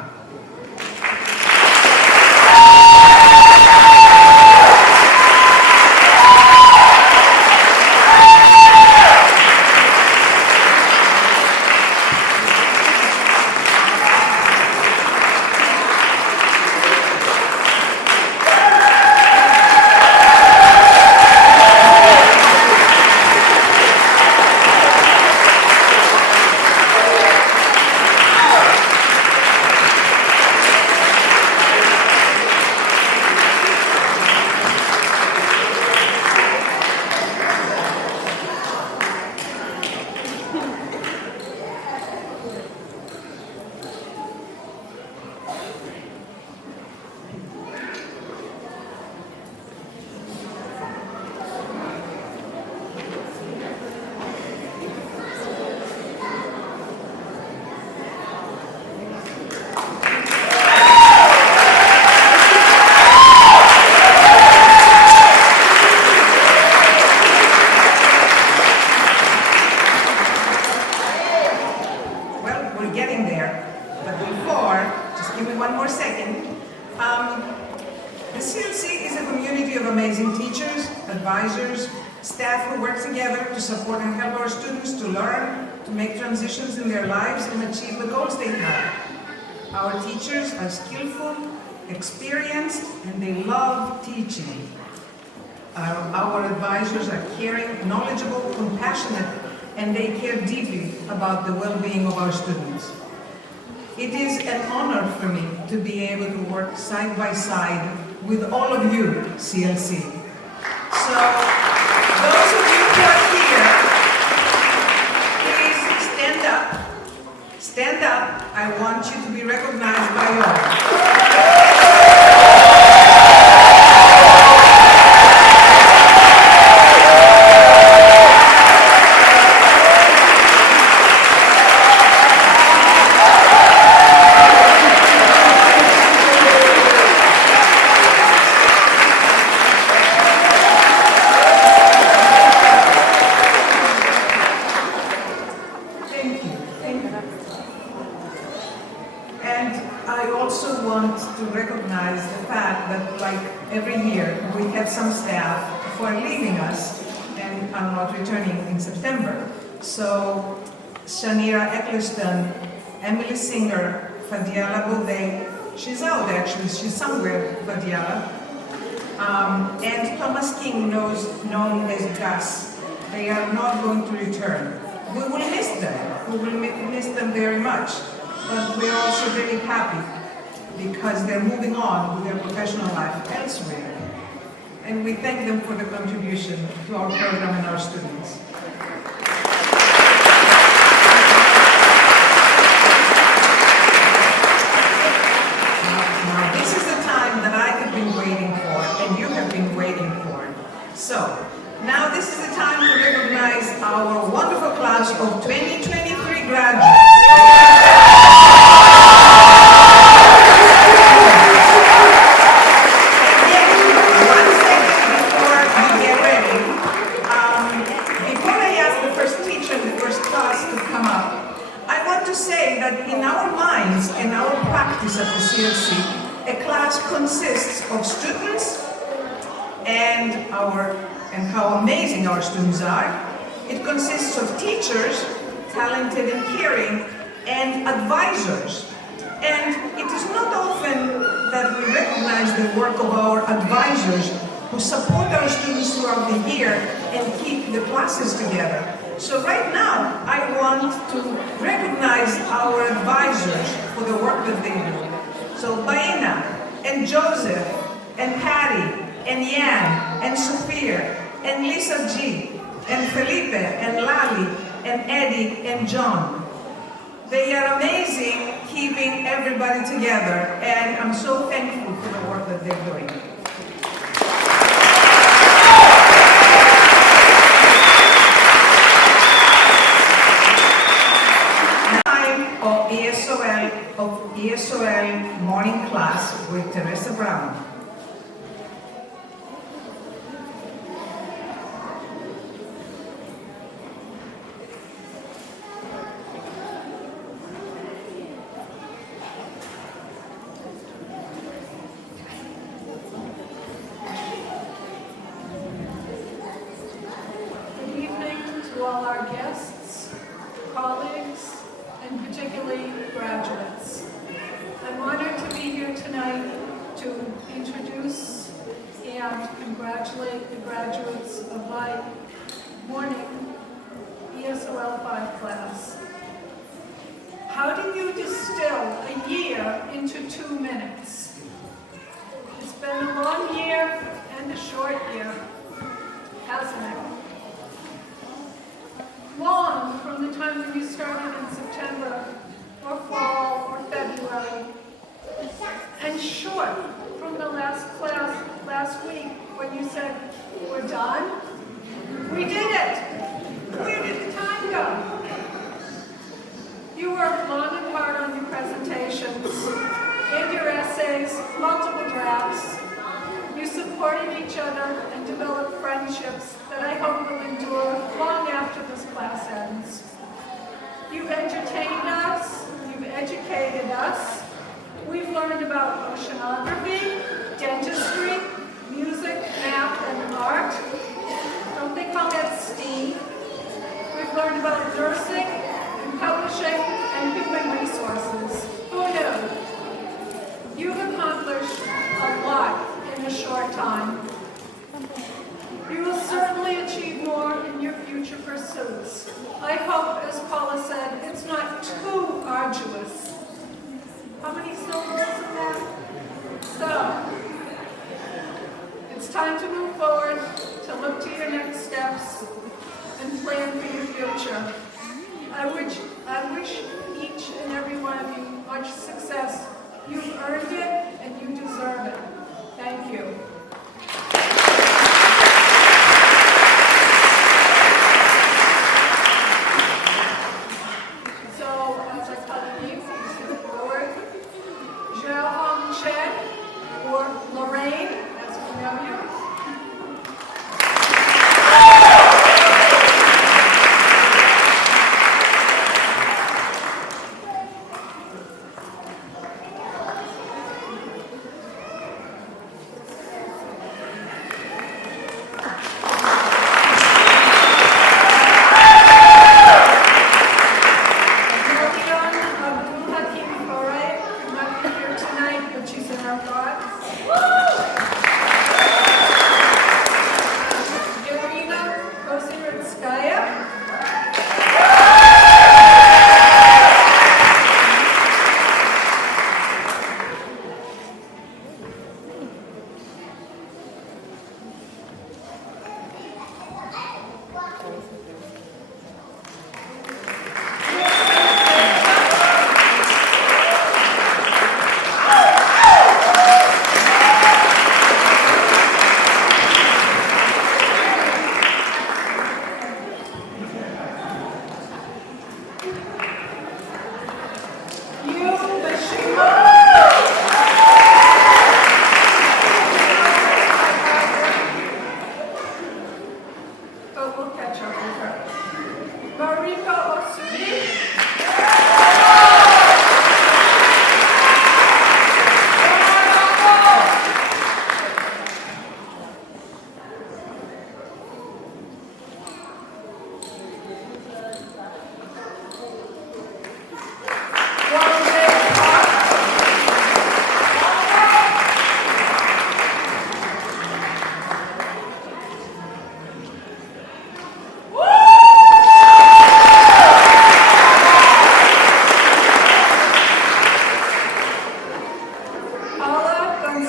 Transitions in their lives and achieve the goals they have. Our teachers are skillful, experienced, and they love teaching. Our advisors are caring, knowledgeable, compassionate, and they care deeply about the well-being of our students. It is an honor for me to be able to work side by side with all of you, CLC. So, those of you who are here, stand up. I want you to be recognized by all. Some staff who are leaving us and are not returning in September. So, Shanira Eccleston, Emily Singer, Fadiala Bouvet, she's out actually, she's somewhere, Fadiala, and Thomas King, known as Gus. They are not going to return. We will miss them. We will miss them very much, but we're also very happy because they're moving on with their professional life elsewhere. And we thank them for the contribution to our program and our students. Now, this is the time that I have been waiting for, and you have been waiting for. So, now this is the time to recognize our wonderful class of 2023 graduates. In our minds and our practice at the CLC, a class consists of students and how amazing our students are. It consists of teachers, talented and caring, and advisors. And it is not often that we recognize the work of our advisors who support our students throughout the year and keep the classes together. So right now, I want to recognize our advisors for the work that they do. So Baina, and Joseph, and Patty, and Yan, and Sophia, and Lisa G, and Felipe, and Lali, and Eddie, and John. They are amazing keeping everybody together, and I'm so thankful for the work that they're doing. ESOL morning class with Teresa Brown. Good evening to all our guests, colleagues, and particularly graduates. I'm honored to be here tonight to introduce and congratulate the graduates of my morning ESOL 5 class. How do you distill a year into 2 minutes? It's been a long year and a short year, hasn't it? Long from the time when you started in September, or fall, or February, and short from the last class last week when you said, we're done. We did it. Where did the time go? You worked long and hard on your presentations and your essays, multiple drafts. You supported each other and developed friendships that I hope will endure long after this class ends. You've entertained us, you've educated us. We've learned about oceanography, dentistry, music, math, and art. Don't they call that STEAM? We've learned about nursing, and publishing, and human resources. Who knew? You've accomplished a lot in a short time. You will certainly achieve more in your future pursuits. I hope, as Paula said, it's not too arduous. How many syllables in that? So, it's time to move forward, to look to your next steps, and plan for your future. I wish each and every one of you much success. You've earned it, and you deserve it. Thank you.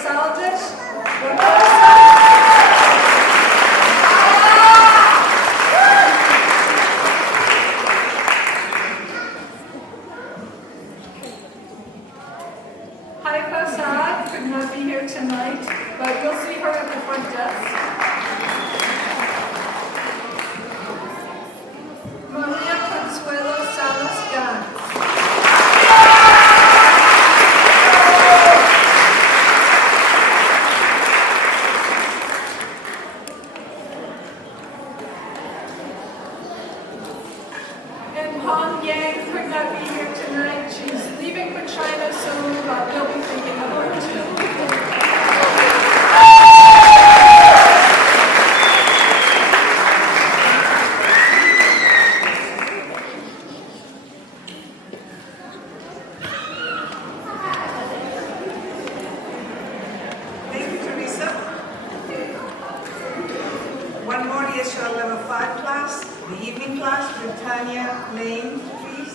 Gonzalez, Haifa Saad could not be here tonight, but you'll see her at the front desk. Maria Consuelo Salas Gans. And Han Yang could not be here tonight. She's leaving for China soon, but we'll be thinking of her too. Thank you, Teresa. One more ESL Level 5 class, the evening class, Britannia Lane, please.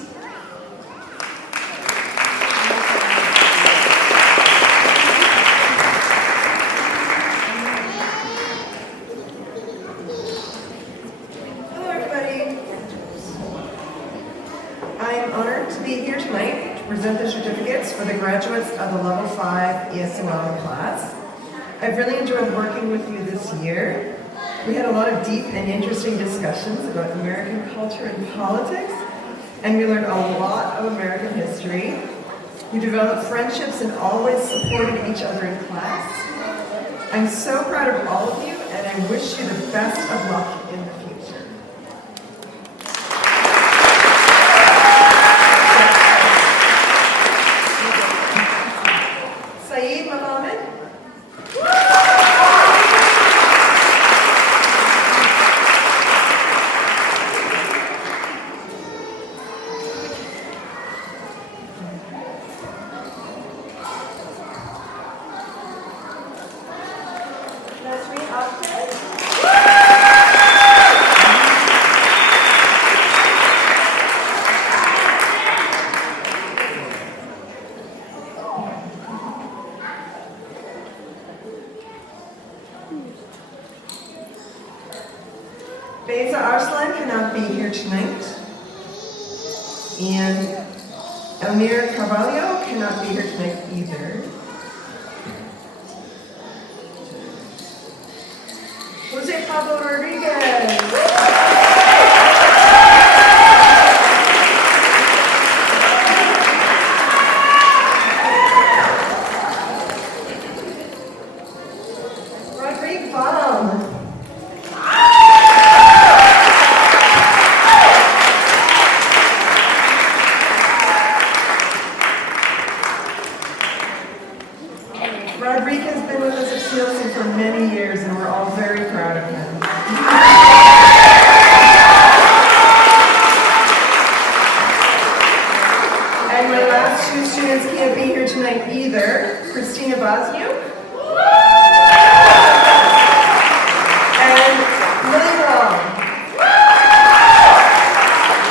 Hello, everybody. I am honored to be here tonight to present the certificates for the graduates of the Level 5 ESOL class. I've really enjoyed working with you this year. We had a lot of deep and interesting discussions about American culture and politics, and we learned a lot of American history. We developed friendships and always supported each other in class. I'm so proud of all of you, and I wish you the best of luck in the future. Saeed Mohammed. Nasreen Ahmed. Beza Arslan cannot be here tonight. And Elmir Carvalho cannot be here tonight either. Jose Pablo Rodriguez. Rodrigue Baum. Rodrigue has been with us at CLC for many years, and we're all very proud of him. And my last two students can't be here tonight either. Christina Bosniuk and Lily Wong.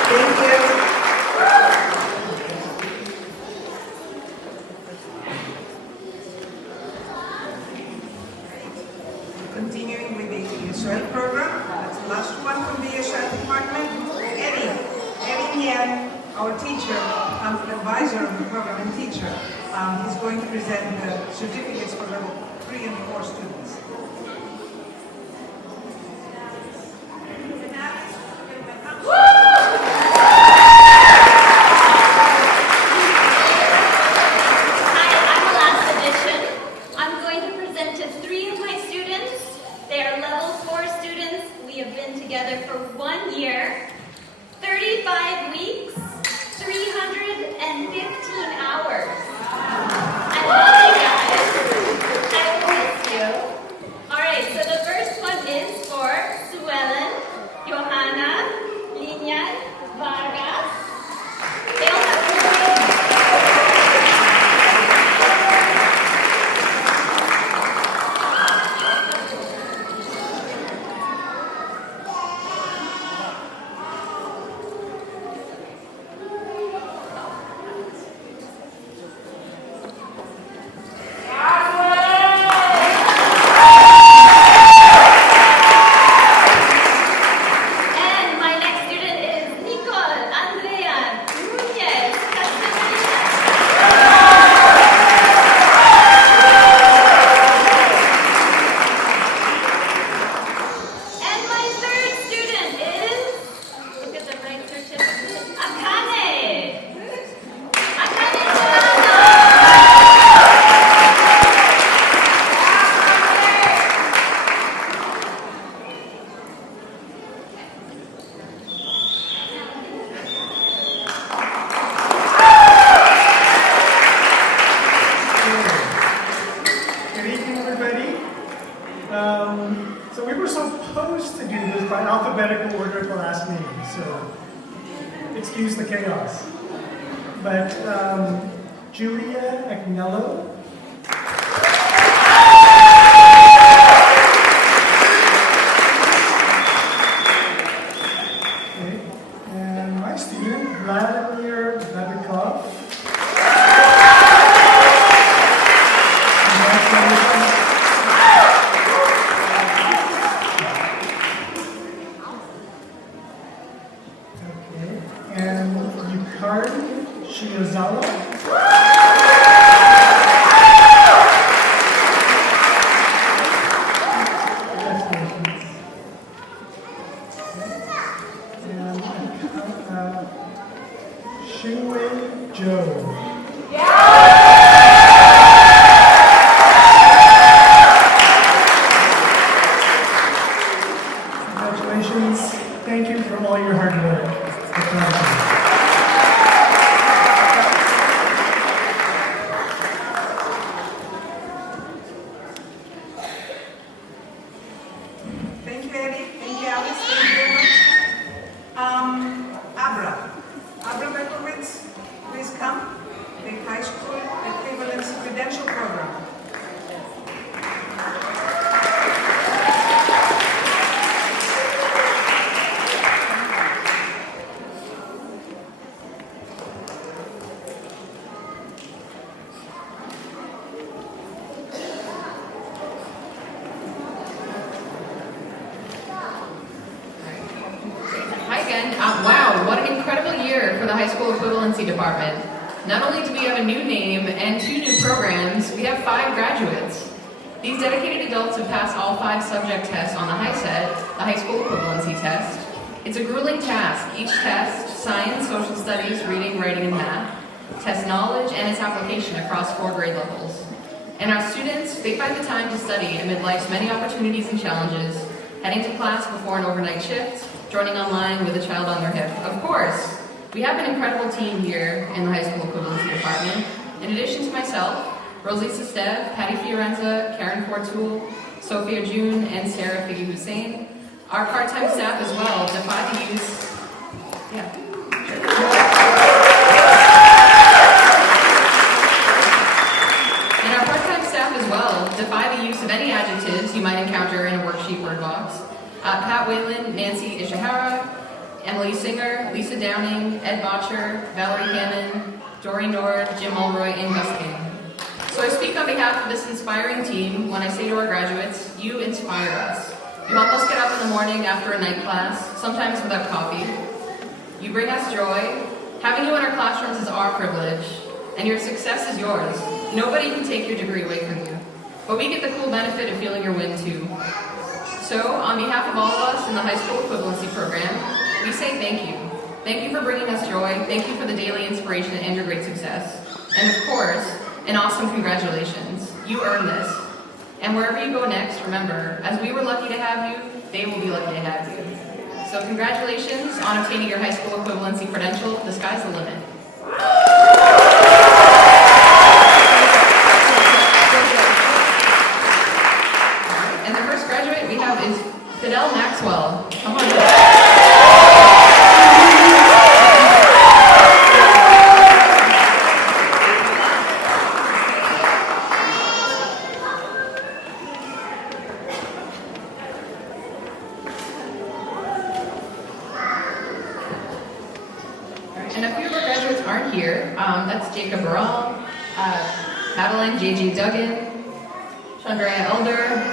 Thank you. Continuing with the ESL program, that's the last one from the ESL department. Eddie Yan, our teacher, advisor of the program and teacher, is going to present the certificates for level 3 and 4 students. Hi, I'm the last edition. I'm going to present to 3 of my students. They are level 4 students. We have been together for 1 year, 35 weeks, 315 hours. I love you guys. I will miss you. All right, Good evening, everybody. So we were supposed to do this by alphabetical order of the last name, so excuse the chaos. But Julia Agnello. Okay. And my student, Vladimir Babikov. And Yukari Shiozawa. And Xingwei Zhou. Congratulations. Thank you for all your hard work. Thank you, Eddie. Thank you, Alice. Thank you very much. Abra Berkowitz, please come. The High School Equivalency Credential Program. Hi again. Wow, what an incredible year for the High School Equivalency Department. Not only do we have a new name and 2 new programs, we have 5 graduates. These dedicated adults have passed all 5 subject tests on the HiSET, the High School Equivalency Test. It's a grueling task. Each test, science, social studies, reading, writing, and math, tests knowledge and its application across 4 grade levels. And our students, they find the time to study amid life's many opportunities and challenges, heading to class before an overnight shift, joining online with a child on their hip. Of course, we have an incredible team here in the High School Equivalency Department. In addition to myself, Rosalisa Stev, Patty Fiorenza, Karen Fortool, Sophia June, and Sarah Figgy Hussein. Our part-time staff as well defy the use... And our part-time staff as well defy the use of any adjectives you might encounter in a worksheet word box. Pat Whalen, Nancy Ishihara, Emily Singer, Lisa Downing, Ed Botcher, Valerie Cannon, Dory Nord, Jim Mulroy, and Gus King. So I speak on behalf of this inspiring team when I say to our graduates, you inspire us. You help us get up in the morning after a night class, sometimes without coffee. You bring us joy. Having you in our classrooms is our privilege, and your success is yours. Nobody can take your degree away from you, but we get the cool benefit of feeling your win too. So, on behalf of all of us in the High School Equivalency Program, we say thank you. Thank you for bringing us joy. Thank you for the daily inspiration and your great success. And of course, an awesome congratulations. You earned this. And wherever you go next, remember, as we were lucky to have you, they will be lucky to have you. So congratulations on obtaining your High School Equivalency Credential. The sky's the limit. And the first graduate we have is Fidel Maxwell. Come on. And a few of our graduates aren't here. That's Jacob Barral, Madeline J.J. Duggan, Chandrea Elder.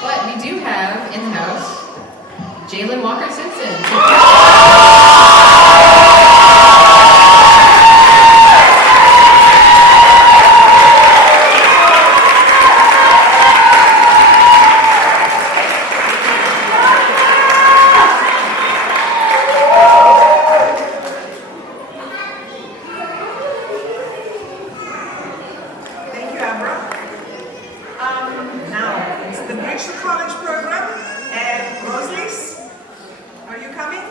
But we do have in the house Jalen Walker Simpson. Thank you, Abra. Now, it's the Bridge to College program. And Rosalice, are you coming?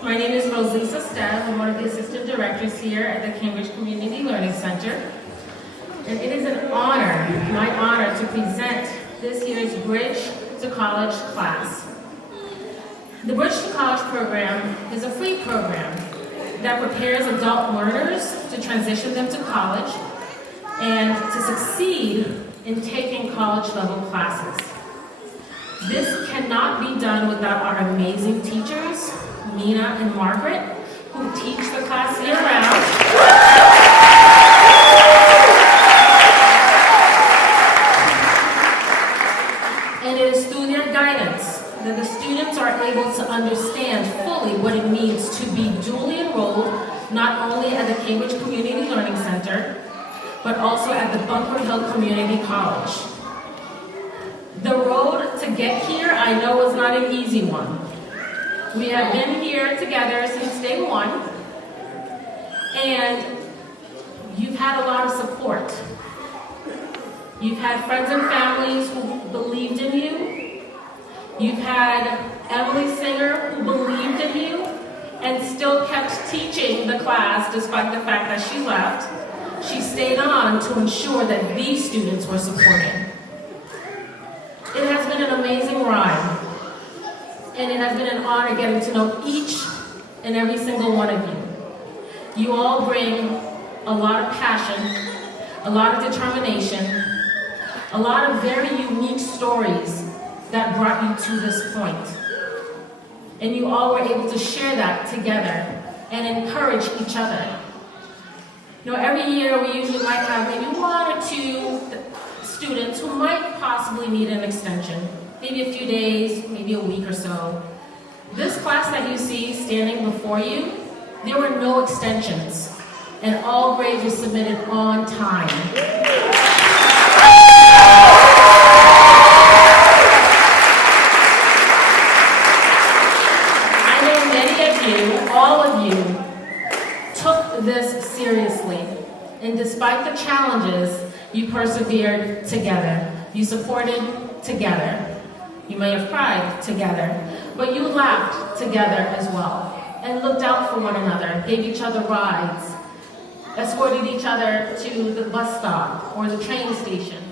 My name is Rosisa Stev. I'm one of the assistant directors here at the Cambridge Community Learning Center. And it is an honor, my honor, to present this year's Bridge to College class. The Bridge to College program is a free program that prepares adult learners to transition them to college and to succeed in taking college-level classes. This cannot be done without our amazing teachers, Nina and Margaret, who teach the class year-round. And it is through their guidance that the students are able to understand fully what it means to be duly enrolled, not only at the Cambridge Community Learning Center, but also at the Bunker Hill Community College. The road to get here, I know, was not an easy one. We have been here together since day one, and you've had a lot of support. You've had friends and families who believed in you. You've had Emily Singer who believed in you and still kept teaching the class despite the fact that she left. She stayed on to ensure that these students were supported. It has been an amazing ride, and it has been an honor getting to know each and every single one of you. You all bring a lot of passion, a lot of determination, a lot of very unique stories that brought you to this point. And you all were able to share that together and encourage each other. You know, every year we usually might have maybe one or two students who might possibly need an extension, maybe a few days, maybe a week or so. This class that you see standing before you, there were no extensions, and all grades were submitted on time. I know many of you, all of you, took this seriously, and despite the challenges, you persevered together. You supported together. You may have cried together, but you laughed together as well and looked out for one another, gave each other rides, escorted each other to the bus stop or the train station.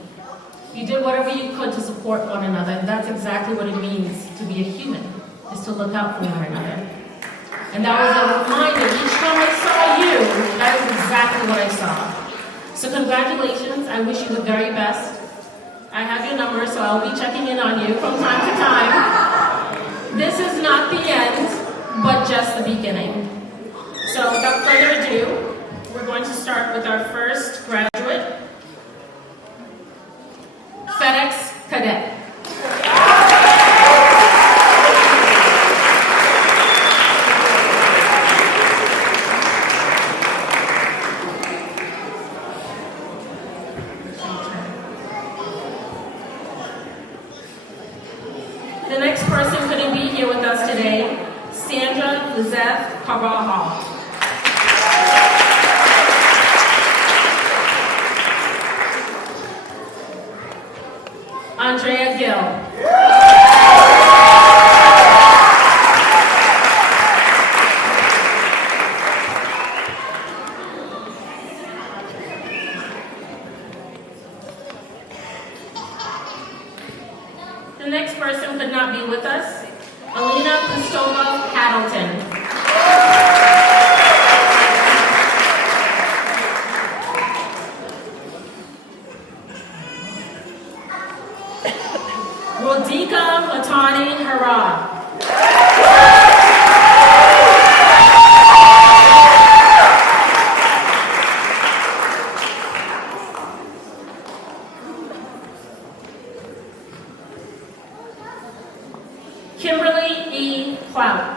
You did whatever you could to support one another, and that's exactly what it means to be a human, is to look out for one another. And that was a reminder, each time I saw you, that is exactly what I saw. So congratulations, I wish you the very best. I have your number, so I'll be checking in on you from time to time. This is not the end, but just the beginning. So without further ado, we're going to start with our first graduate, FedEx Cadet. The next person couldn't be here with us today, Sandra Lizeth Carvajal. Andrea Gill. The next person could not be with us, Alina Pistolo Paddleton. Rodika Latani Hara. Kimberly E. Clout.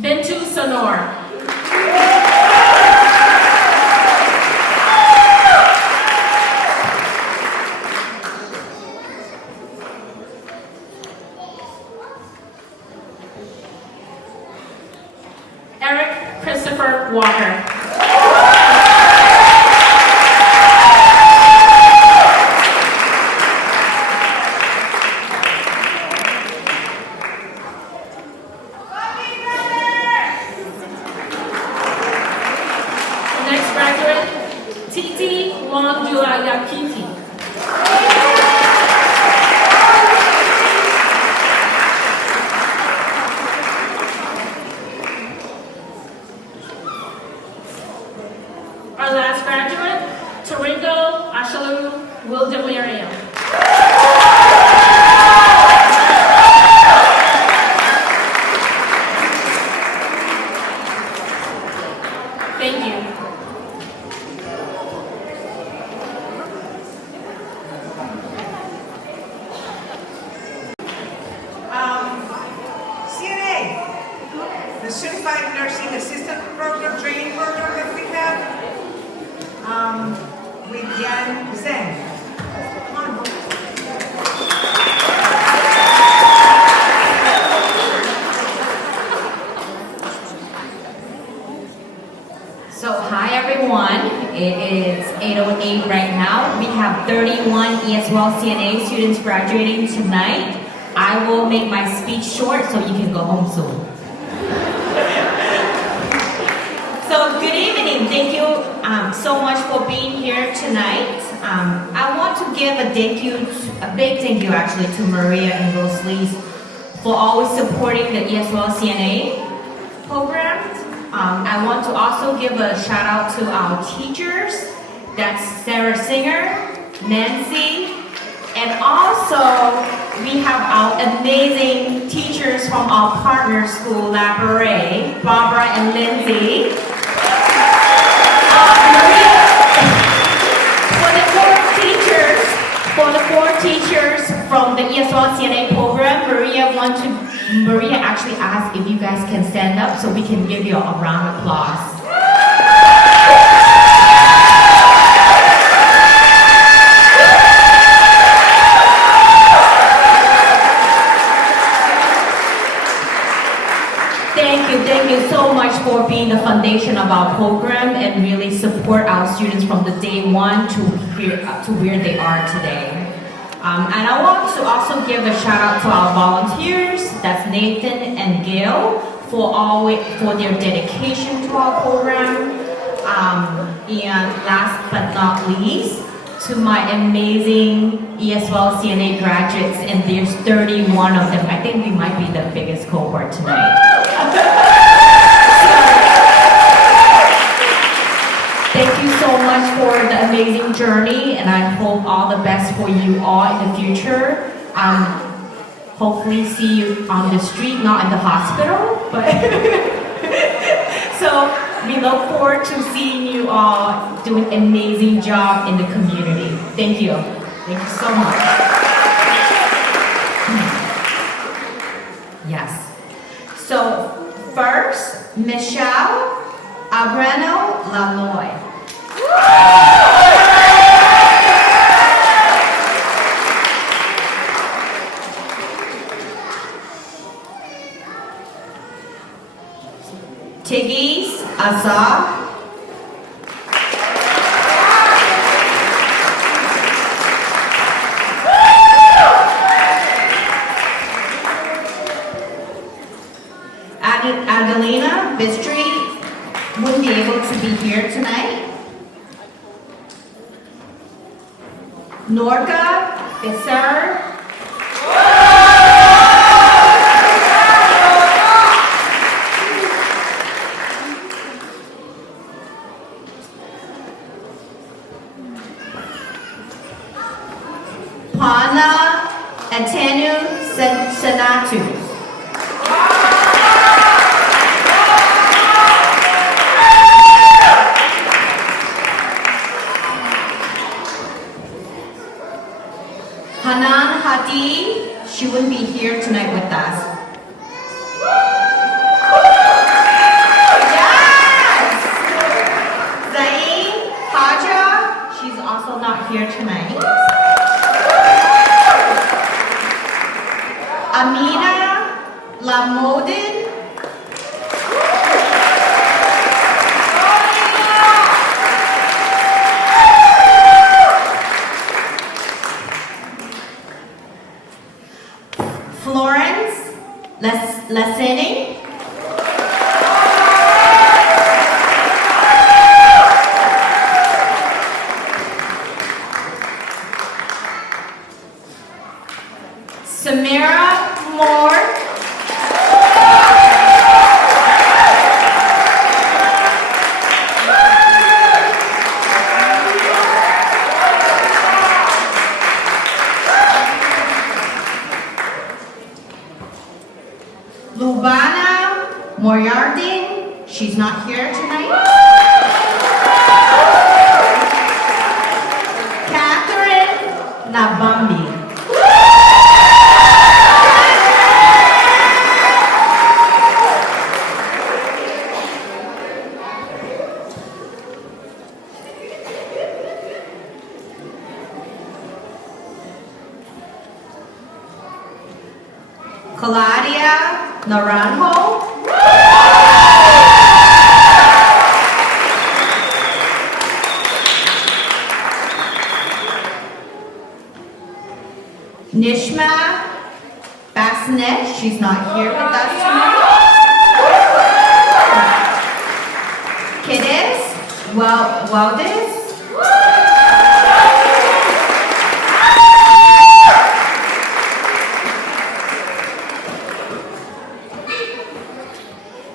Bintu Sonor. Christopher Walker. Next graduate, Titi Wanduayakiti. Our last graduate, Taringo Ashalu Wildemariam. Thank you. CNA, the Certified Nursing Assistant Program, training program that we have, with Yan Zeng. Come on. So hi everyone, it is 8:08 right now. We have 31 ESWL CNA students graduating tonight. I will make my speech short so you can go home soon. So good evening, thank you so much for being here tonight. I want to give a big thank you actually to Maria and Rosalie for always supporting the ESWL CNA program. I want to also give a shout out to our teachers. That's Sarah Singer, Nancy, and also we have our amazing teachers from our partner school, La Beret, Barbara and Lindsay. For the four teachers from the ESWL CNA program, Maria actually asked if you guys can stand up so we can give you a round of applause. Thank you so much for being the foundation of our program and really support our students from the day one to where they are today. And I want to also give a shout out to our volunteers, that's Nathan and Gail, for their dedication to our program. And last but not least, to my amazing ESWL CNA graduates, and there's 31 of them. I think we might be the biggest cohort tonight. Thank you so much for the amazing journey, and I hope all the best for you all in the future. Hopefully see you on the street, not in the hospital, but so we look forward to seeing you all do an amazing job in the community. Thank you. Thank you so much. Yes. So first, Michelle Abrano Laloy. Tigis Azar. Adelina Bistri wouldn't be able to be here tonight. Norca Isar. Pana Atenu Senatu. Hanan Hadi, she wouldn't be here tonight with us. Yes! Zain Haja, she's also not here tonight. Amina Lamodin. Florence Lassini. Samira Moore. Lubana Moriarty, she's not here tonight. Catherine Nabambi. Claudia Naranjo. Nishma Bassinet, she's not here with us tonight. Kiddes Waldes.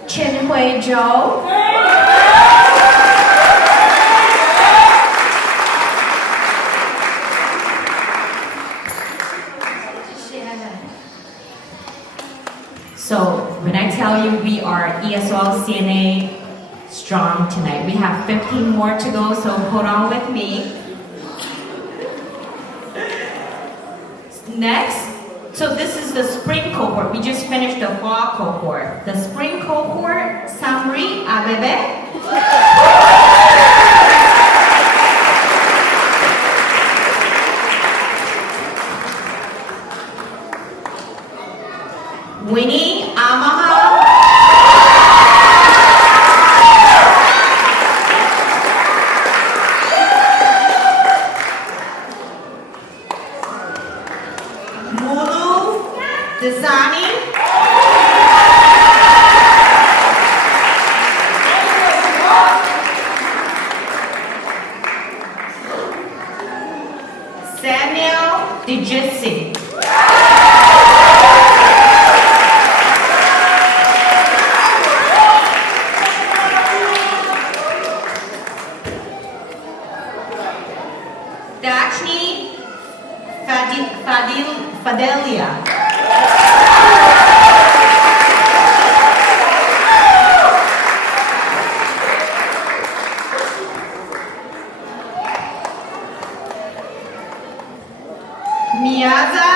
Chinhui Zhou. So when I tell you we are ESOL CNA strong tonight, we have 15 more to go, so hold on with me. Next, so this is the spring cohort. We just finished the fall cohort. The spring cohort, Samri Abebe. Winnie Amaha. Mulu Desani. Samuel Dijisi. Dachni Fadelia. Miyaza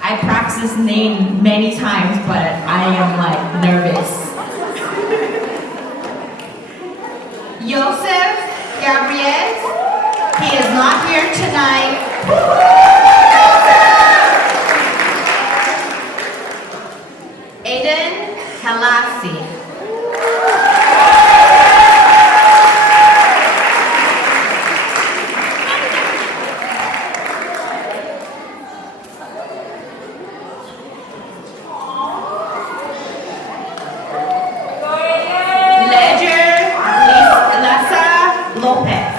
I practiced his name many times, but I am like nervous. Joseph Gabriel, he is not here tonight. Aiden Halasi. Lopez.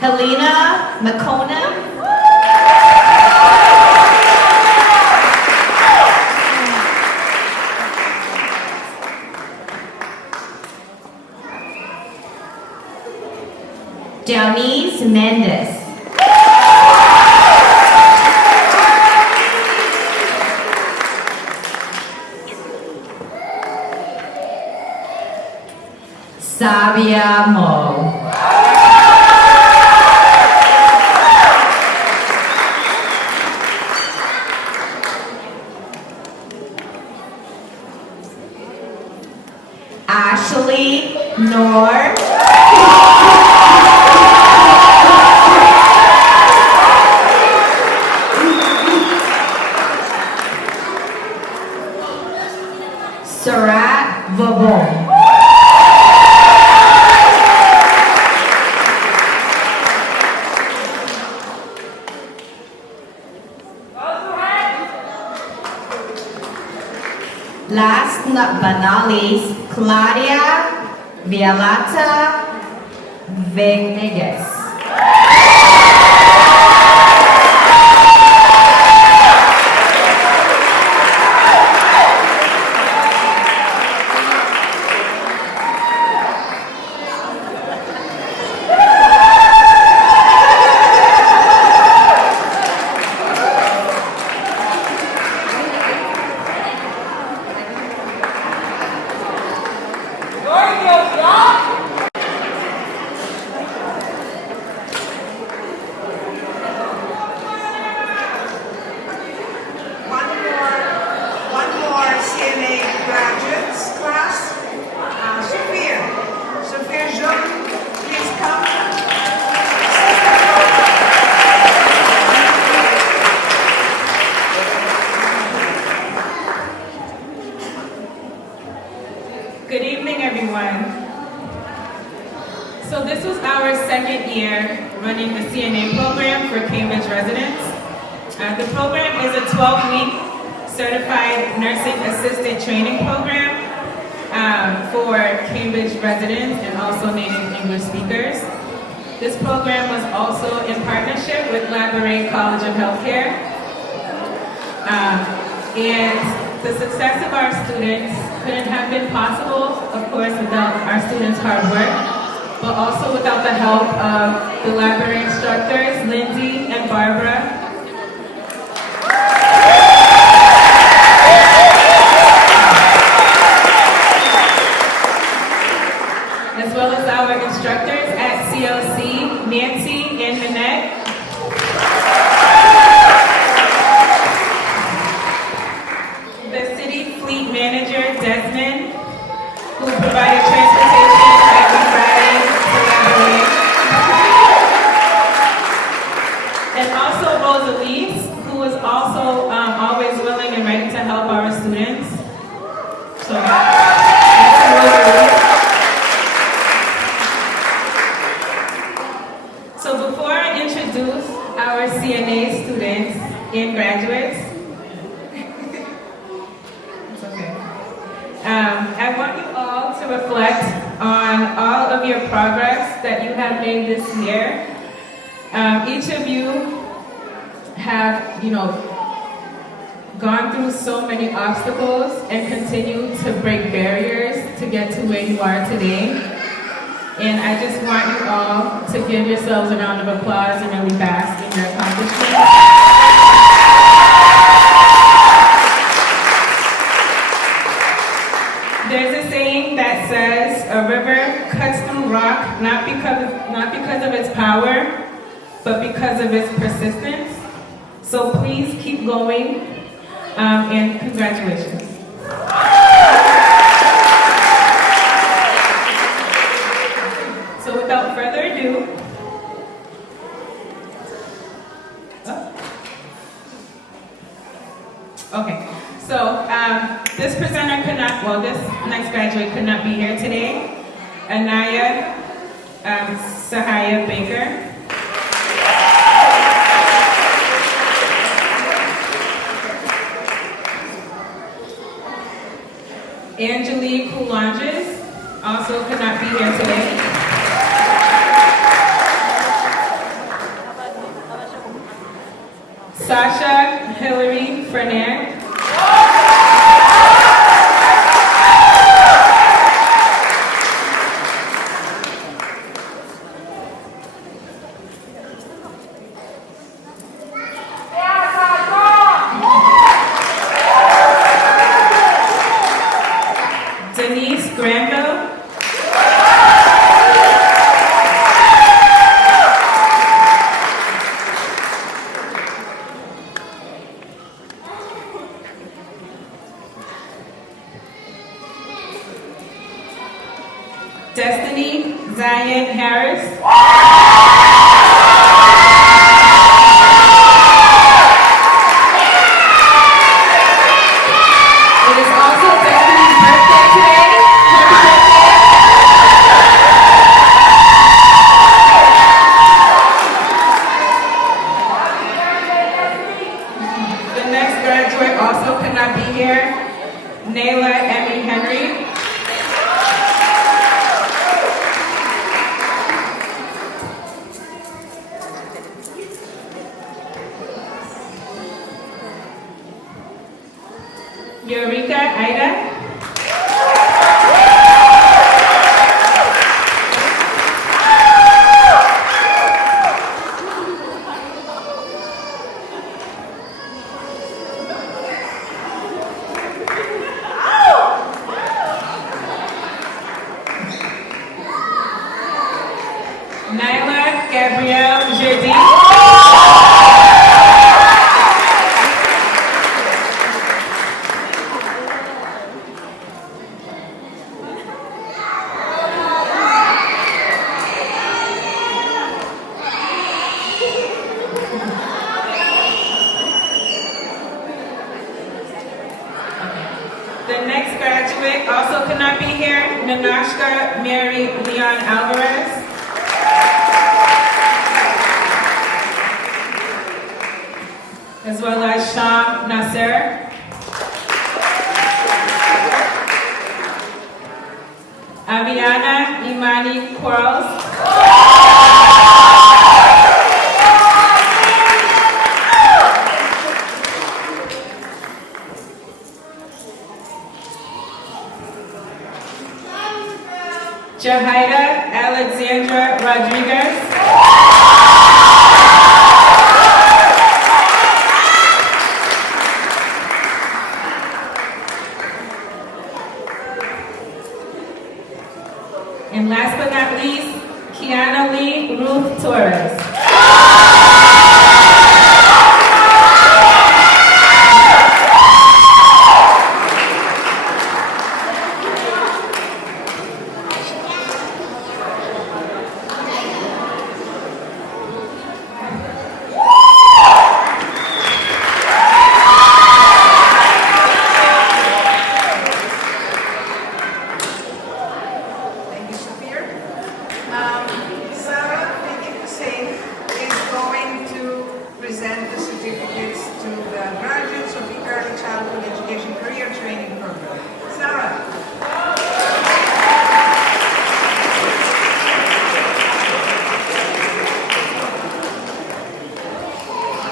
Helena McCona. Janice Mendez. Sabia Mo. Ashley Rosalie, Noor, Sarat Vabon. Last but not least, Claudia Violeta Venegas. One more CNA graduates class. Sophia Jean, please come. Good evening, everyone. So this was our second year running the CNA program for Cambridge residents. The program is a 12-week certified nursing assistant training program for Cambridge residents and also native English speakers. This program was also in partnership with Labouré College of Healthcare. And the success of our students couldn't have been possible, of course, without our students' hard work, but also without the help of the Labouré instructors, Lindsay and Barbara. As well as our instructors at CLC, Nancy and Nanette. The city fleet manager, Desmond, who provided transportation every Friday to Labouré. And also Rosalie, who was also always willing and ready to help our students. So that's Rosalie. So before I introduce our CNA students and graduates, it's okay. I want you all to reflect on all of your progress that you have made this year. Each of you have, gone through so many obstacles and continue to break barriers to get to where you are today. And I just want you all to give yourselves a round of applause and really bask in your accomplishments. There's a saying that says, a river cuts through rock not because of its power, but because of its persistence. So please keep going, and congratulations. So without further ado, okay. So this presenter could not, this next graduate could not be here today. Anaya Sahaya Baker. Angelique Coulanges also could not be here today. Sasha Hillary Fernand. Denise Granville. Destiny Zion Harris. It is also Destiny's birthday today. Happy birthday. The next graduate also could not be here. Nayla Emmy Henry. Eureka Ida. Nyla Gabrielle Jeudi. The next graduate also could not be here, Nanashka Mary Leon Alvarez. As well as Sham Nasser. Aviana Imani Quarles. Jahida Alexandra Rodriguez. And last but not least, Kiana Lee Ruth Torres. Thank you, Shafir. Sarah Hussein is going to present the certificates to the graduates of the Early Childhood Education Career Training Program. Sarah.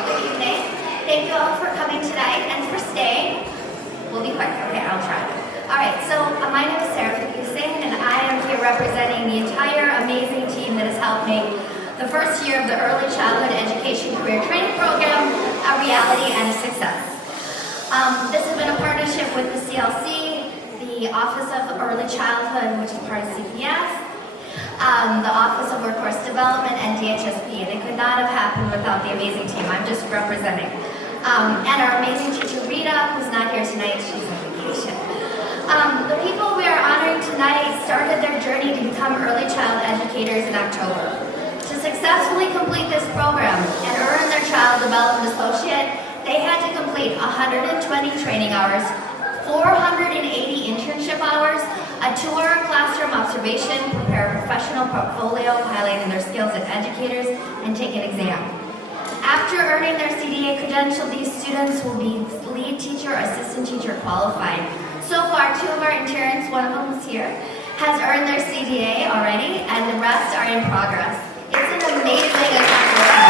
Good evening. Thank you all for coming tonight and for staying. We'll be quick. Okay, I'll try. All right, so my name is Sarah Hussein, and I am here representing the entire amazing team that has helped make the first year of the Early Childhood Education Career Training Program a reality and a success. This has been a partnership with the CLC, the Office of Early Childhood, which is part of CPS, the Office of Workforce Development, and DHSP, and it could not have happened without the amazing team I'm just representing. And our amazing teacher Rita, who's not here tonight, she's on vacation. The people we are honoring tonight started their journey to become early child educators in October. To successfully complete this program and earn their Child Development Associate, they had to complete 120 training hours, 480 internship hours, a 2-hour classroom observation, prepare a professional portfolio highlighting their skills as educators, and take an exam. After earning their CDA credential, these students will be lead teacher or assistant teacher qualified. So far, 2 of our interns, one of them is here, has earned their CDA already, and the rest are in progress. It's an amazing accomplishment.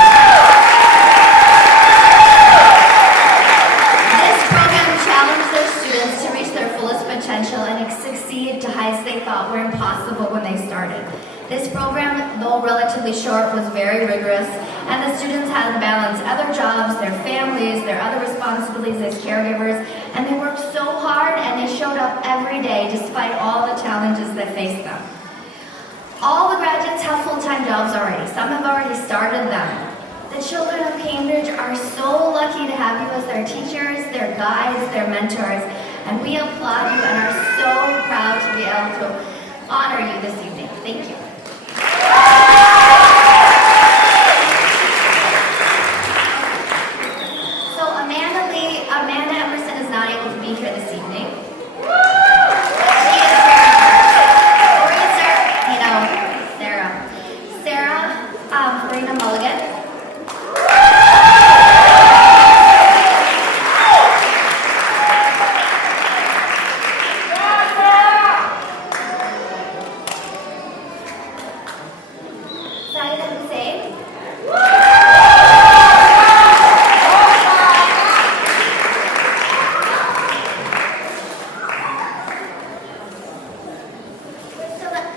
This program challenges their students to reach their fullest potential and succeed to heights they thought were impossible when they started. This program, though relatively short, was very rigorous, and the students had to balance other jobs, their families, their other responsibilities as caregivers, and they worked so hard and they showed up every day despite all the challenges that faced them. All the graduates have full-time jobs already. Some have already started them. The children of Cambridge are so lucky to have you as their teachers, their guides, their mentors, and we applaud you and are so proud to be able to honor you this evening. Thank you. So Amanda Emerson is not able to be here this evening. She is here. Sarah Farina Mulligan. Saida Hussain.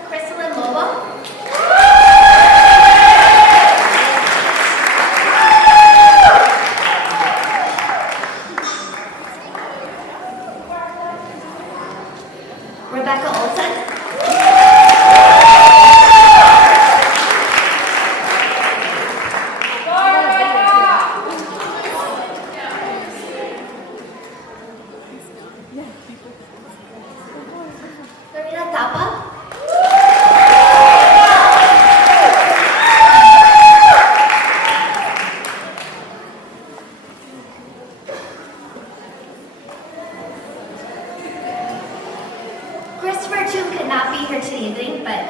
Crystalline Lobo. Rebecca Olson. Lorena Tapa. Christopher too could not be here today evening, but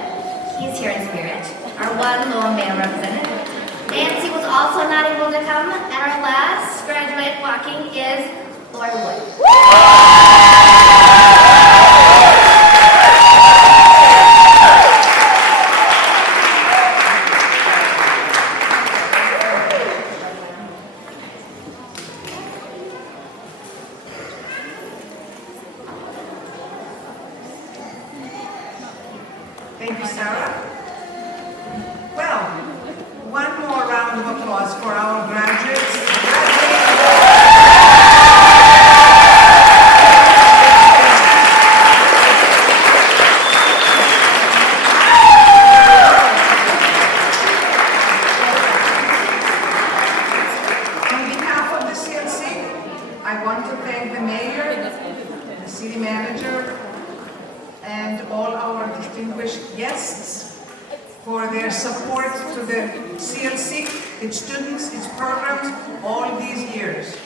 he's here in spirit. Our one lone male representative. Nancy was also not able to come, and our last graduate walking is Laura Wood. Thank you, Sarah. Well, one more round of applause for our graduates. On behalf of the CLC, I want to thank the mayor, the city manager, and all our distinguished guests for their support to the CLC, its students, its programs, all these years.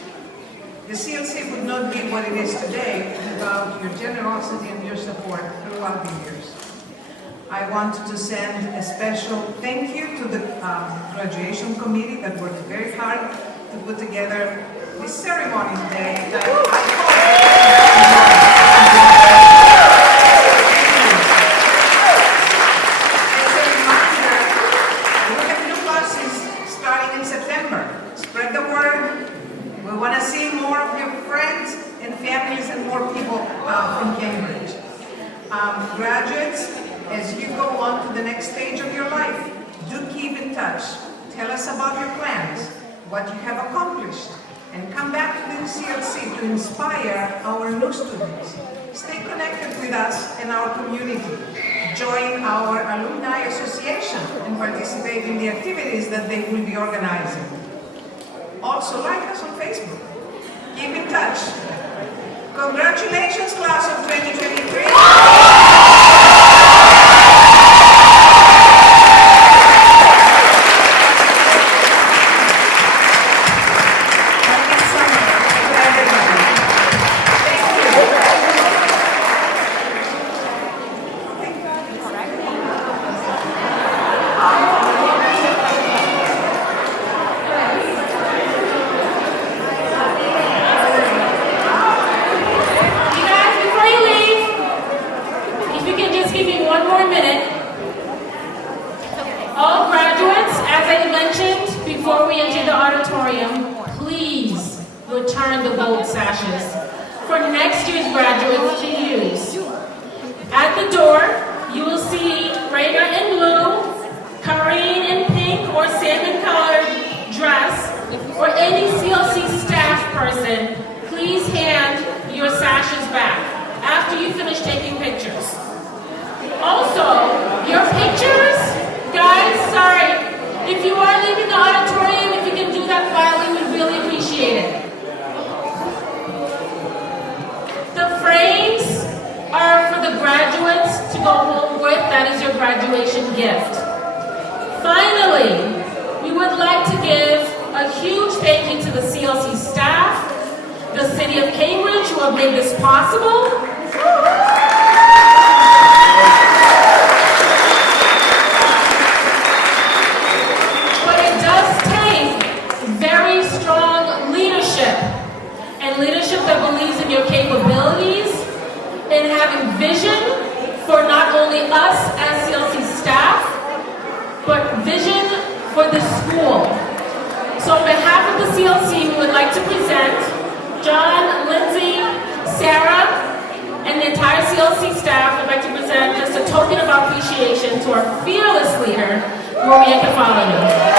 The CLC would not be what it is today without your generosity and your support throughout the years. I want to send a special thank you to the graduation committee that worked very hard to put together this ceremony today. That starting in September. Spread the word. We want to see more of your friends and families and more people from Cambridge. Graduates, as you go on to the next stage of your life, do keep in touch. Tell us about your plans, what you have accomplished, and come back to the CLC to inspire our new students. Stay connected with us and our community. Join our alumni association and participate in the activities that they will be organizing. Also like us on Facebook. Keep in touch. Congratulations, class of 2023. Before we enter the auditorium, please return the gold sashes for next year's graduates to use. At the door, you will see Raina in blue, Karine in pink or salmon-colored dress, or any CLC staff person. Please hand your sashes back after you finish taking pictures. Also, your pictures, guys, sorry. If you are leaving the auditorium, if you can do that quietly, we'd really appreciate it. The frames are for the graduates to go home with. graduation gift. Finally, we would like to give a huge thank you to the CLC staff, the City of Cambridge who have made this possible, but it does take very strong leadership, and leadership that believes in your capabilities, in having vision for not only us as CLC staff, but vision for the school. So on behalf of the CLC, we would like to present John, Lindsay, Sarah, and the entire CLC staff. Would like to present just a token of appreciation to our fearless leader, Maria Cafalino.